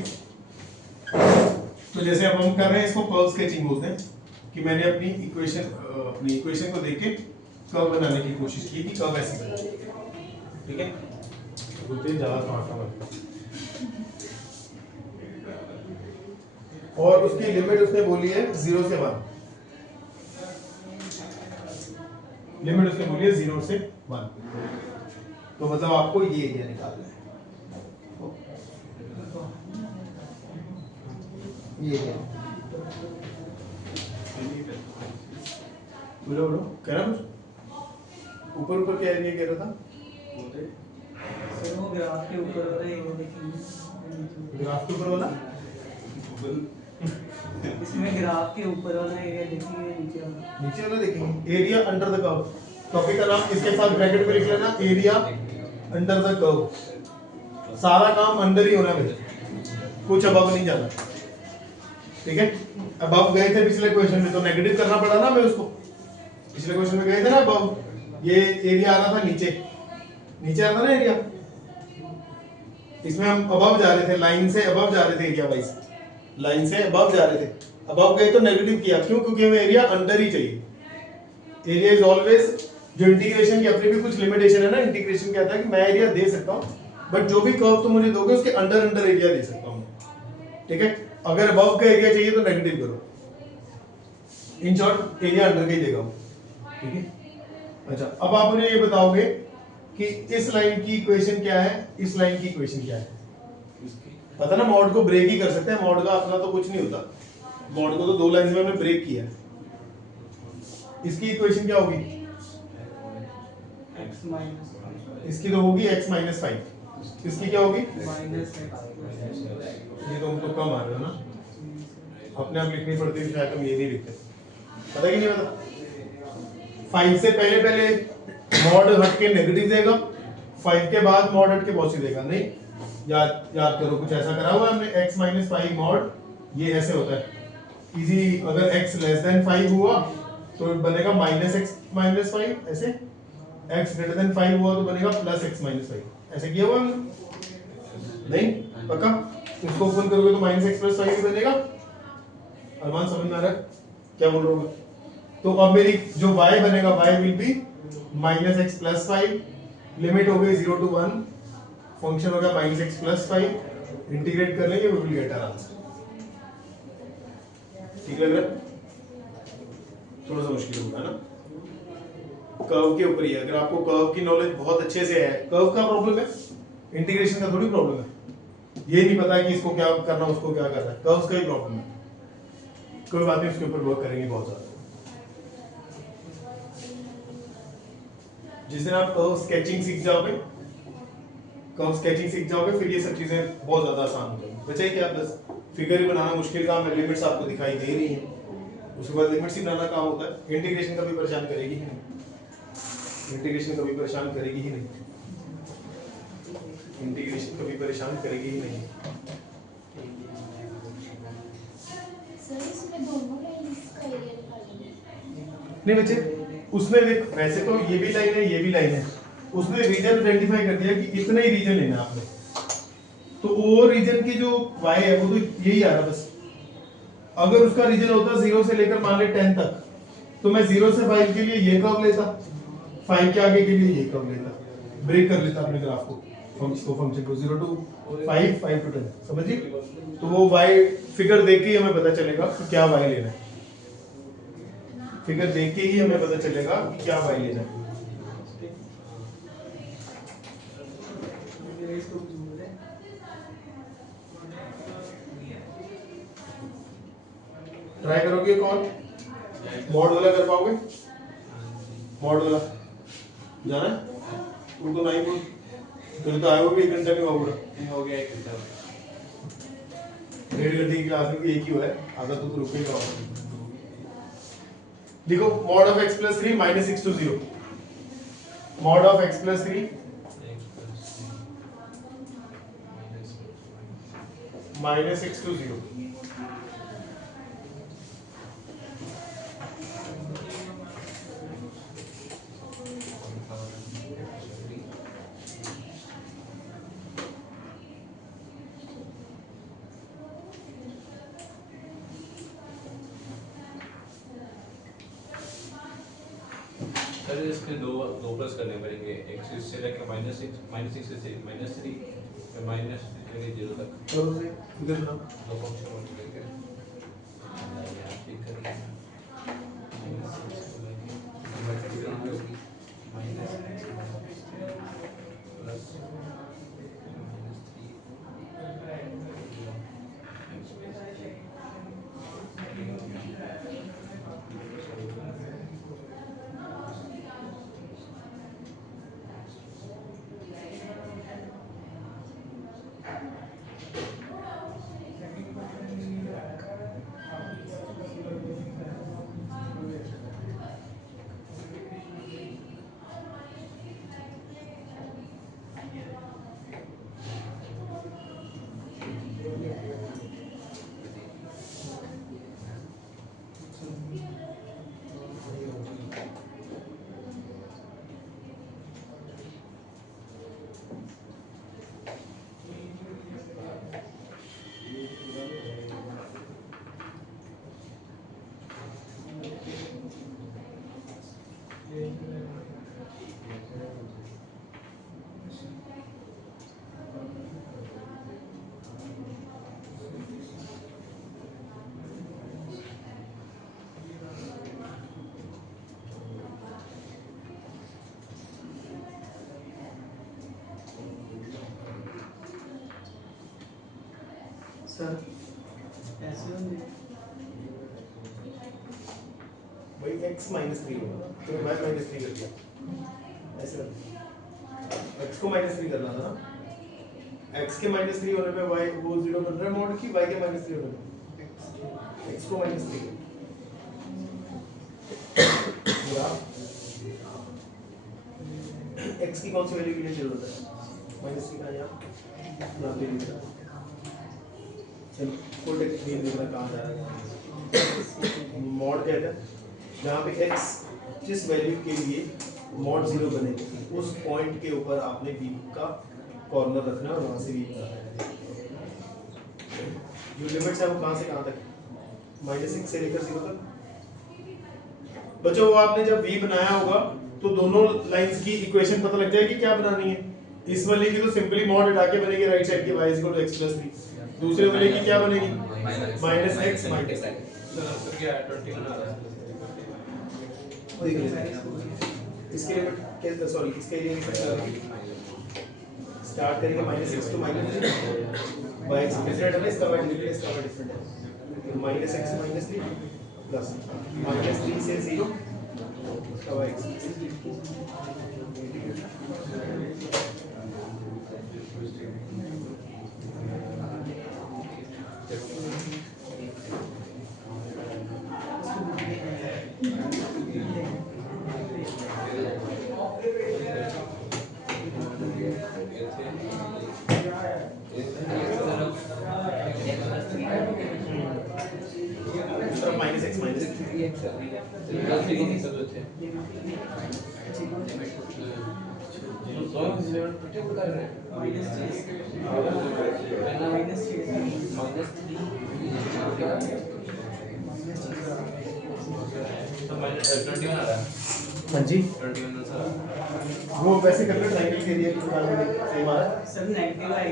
तो जैसे अब हम कर रहे हैं इसको कर्व स्केचिंग बोलते हैं कि मैंने अपनी इक्वेशन को देख के कर्व बनाने की कोशिश की कि कर्व ऐसे बने। ठीक है, बोलते हैं ज्यादा स्मार्ट बनता और उसकी लिमिट उसने बोली है 0 से 1, लिमिट उसने बोली है 0 से 1, तो मतलब आपको ये एरिया निकालना है। ये है बोलो कह रहा कुछ ऊपर क्या एरिया कह रहा था? सर वो ग्राफ के ऊपर वाला ये देखिए, ग्राफ के ऊपर वाला इसमें ग्राफ के ऊपर वाला एरिया देखिए, नीचे वाला देखेंगे area under the curve. Topic का नाम इसके साथ ब्रैकेट में लिख लेना, एरिया अंडर द कर्व। सारा काम अंदर ही होना है, कुछ अबव नहीं जाना। ठीक है, अबव गए थे पिछले क्वेश्चन में तो नेगेटिव करना पड़ा ना हमें उसको। पिछले क्वेश्चन में गए थे ना अबव, ये एरिया आ रहा था नीचे, नीचे आ रहा था ना एरिया, इसमें हम अबव जा रहे थे, लाइन से अबव जा रहे थे, एरिया वाइज लाइन से अबव जा रहे थे। अबव गए तो नेगेटिव किया, क्यों? क्योंकि हमें एरिया अंडर ही चाहिए। एरिया इज ऑलवेज, जो इंटीग्रेशन की अपनी भी कुछ लिमिटेशन है ना, इंटीग्रेशन क्या था कि मैं एरिया दे सकता हूँ बट जो भी कर्व तुम मुझे दोगे उसके अंडर अंडर एरिया दे सकता हूँ। ठीक है, अगर अबव का एरिया चाहिए तो नेगेटिव करो, इन शॉर्ट एरिया अंडर का ही देगा वो। ठीक है, अच्छा अब आप मुझे ये बताओगे कि इस लाइन की इक्वेशन क्या है, इस लाइन की इक्वेशन क्या है? पता ना, मॉड को ब्रेक ही कर सकते हैं, मॉड का अपना तो कुछ नहीं होता, मॉड को तो 2 लाइन में हमने ब्रेक किया। इसकी इक्वेशन क्या होगी? x - इसकी तो होगी x - 5। इसकी क्या होगी? माइनस ये तो हम तो कम आ रहे हो ना, अपने आप लिखनी पड़ती है, शायद हम ये नहीं लिखते, पता कि नहीं पता। 5 से पहले पहले मॉड हट के नेगेटिव देगा, 5 के बाद मॉड हट के पॉजिटिव देगा। नहीं, याद करो, कुछ ऐसा करा हुआ है हमने, x माइनस 5 मॉड, ये ऐसे होता है इजी। अगर x लेस देन 5 हुआ तो बनेगा माइनस एक्स माइनस 5, ऐसे x ग्रेटर देन 5 हुआ तो बनेगा प्लस x माइनस 5, ऐसे किया हुआ हमने? नहीं पक्का? इसको ओपन करोगे तो माइनस एक्स प्लस 5 ही बनेगा। अरमान समझ में आ रहा है क्या बोल रहा हूँ मैं? तो अब मेरी जो y बनेगा, y will be minus x plus 5, limit हो गई 0 to 1, फंक्शन हो गया माइनस एक्स प्लस 5, इंटीग्रेट कर लेंगे, we will get our answer. ठीक लग रहा है? थोड़ा सा मुश्किल होगा ना, कर्व के ऊपर ही है। अगर आपको कर्व की नॉलेज बहुत अच्छे से है, कर्व का प्रॉब्लम है, इंटीग्रेशन का थोड़ी प्रॉब्लम है। ये नहीं पता कि इसको क्या करना, उसको क्या करना है, कर्व्स का ही प्रॉब्लम है। कोई बात नहीं, उसके ऊपर वर्क करेंगे बहुत ज्यादा। जिस दिन आप कर्व स्केचिंग सीख जाओगे, फिर ये सब चीजें बहुत ज्यादा आसान हो जाएंगी। बचे क्या, बस फिगर ही बनाना मुश्किल काम है, लिमिट्स आपको दिखाई दे रही हैं, उसके बाद लिमिट्स ही बनाना काम होता है। इंटीग्रेशन कभी परेशान करेगी ही नहीं, इंटीग्रेशन कभी परेशान करेगी ही नहीं, इंटीग्रेशन कभी परेशान करेगी ही नहीं। सर इसमें दोनों लाइंस का एरिया निकालेंगे। नहीं बच्चे, उसने देख, वैसे तो ये भी लाइन है, ये भी लाइन है, उसने रीजन आइडेंटिफाई कर दिया कि इतना ही रीजन लेना है आपने, तो वो रीजन की जो y है वो तो यही आ रहा बस। अगर उसका रीजन होता 0 से लेकर मान ले 10 तक, तो मैं 0 से 5 के लिए ये कर्व लेता, 5 के आगे के लिए ये कर्व लेता, ब्रेक कर लेता अपने ग्राफ को, फंक्शन को 0 to 5, 5 to 10, समझिए? तो वो y फिगर देख के ही हमें पता चलेगा कि क्या y लेना है, फिगर देख के ही हमें पता चलेगा कि क्या y लेना है। ट्राई करोगे कौन? मॉड वाला कर पाओगे? मॉड वाला जाना है? तू तो नहीं बोल, फिर तो आए हो भी 1 घंटा नहीं हुआ पूरा। हो गया 1 घंटा। 1.5 घंटे की क्लास में भी एक ही हुआ है, आधा तो रुकेगा। देखो, mod of x plus 3 minus 6 to 0, mod of x plus 3 minus 6 to 0। Sir इसके दो प्लस करने पड़ेंगे, x से लेकर -6 से -3, फिर -0 तक। चलो से इधर ना, दो फंक्शन और करके ठीक करेंगे। सर ऐसे होंगे भाई x माइनस 3 होगा, तो मैं माइनस 3 कर दिया, ऐसे x को -3 करना था ना, x के -3 होने पे y वो 0 बन रहा है मॉड की, y के -3 होने पे x को -3 x की कौन सी वैल्यू के लिए जरूरत है? -3 का यहाँ पे लिख रहा चलो फुल टेक्स्ट नहीं लिख रहा कहाँ जा रहा है मॉड कहता है जहाँ पे x जिस वैल्यू के लिए मॉड 0 बनेगी उस पॉइंट के ऊपर आपने v का कॉर्नर रखना है और वहाँ से v करना है। जो लिमिट्स है वो कहाँ से कहाँ तक? -6 से लेकर 0 तक। बच्चों वो आपने जब v बनाया होगा तो दोनों लाइंस की इक्वेशन पता लग जाएगी क्या बनानी है। इस वाले की तो सिंपली मॉड हटा के बनेगी राइट साइड की y x + 3। दूसरे वाले की क्या बनेगी? -x तो क्या 21 आ रहा है इसके लिमिट कैसे सॉरी इसके लिए स्टार्ट करेंगे -6 to -3 y x डिफरेंट है इसका y डिफरेंट है फिर -x -3 प्लस -3 से 0 इसका y x हाँ जी वो वैसे कर लो ट्रायंगल के लिए सेम आ रहा है सर नेगेटिव आई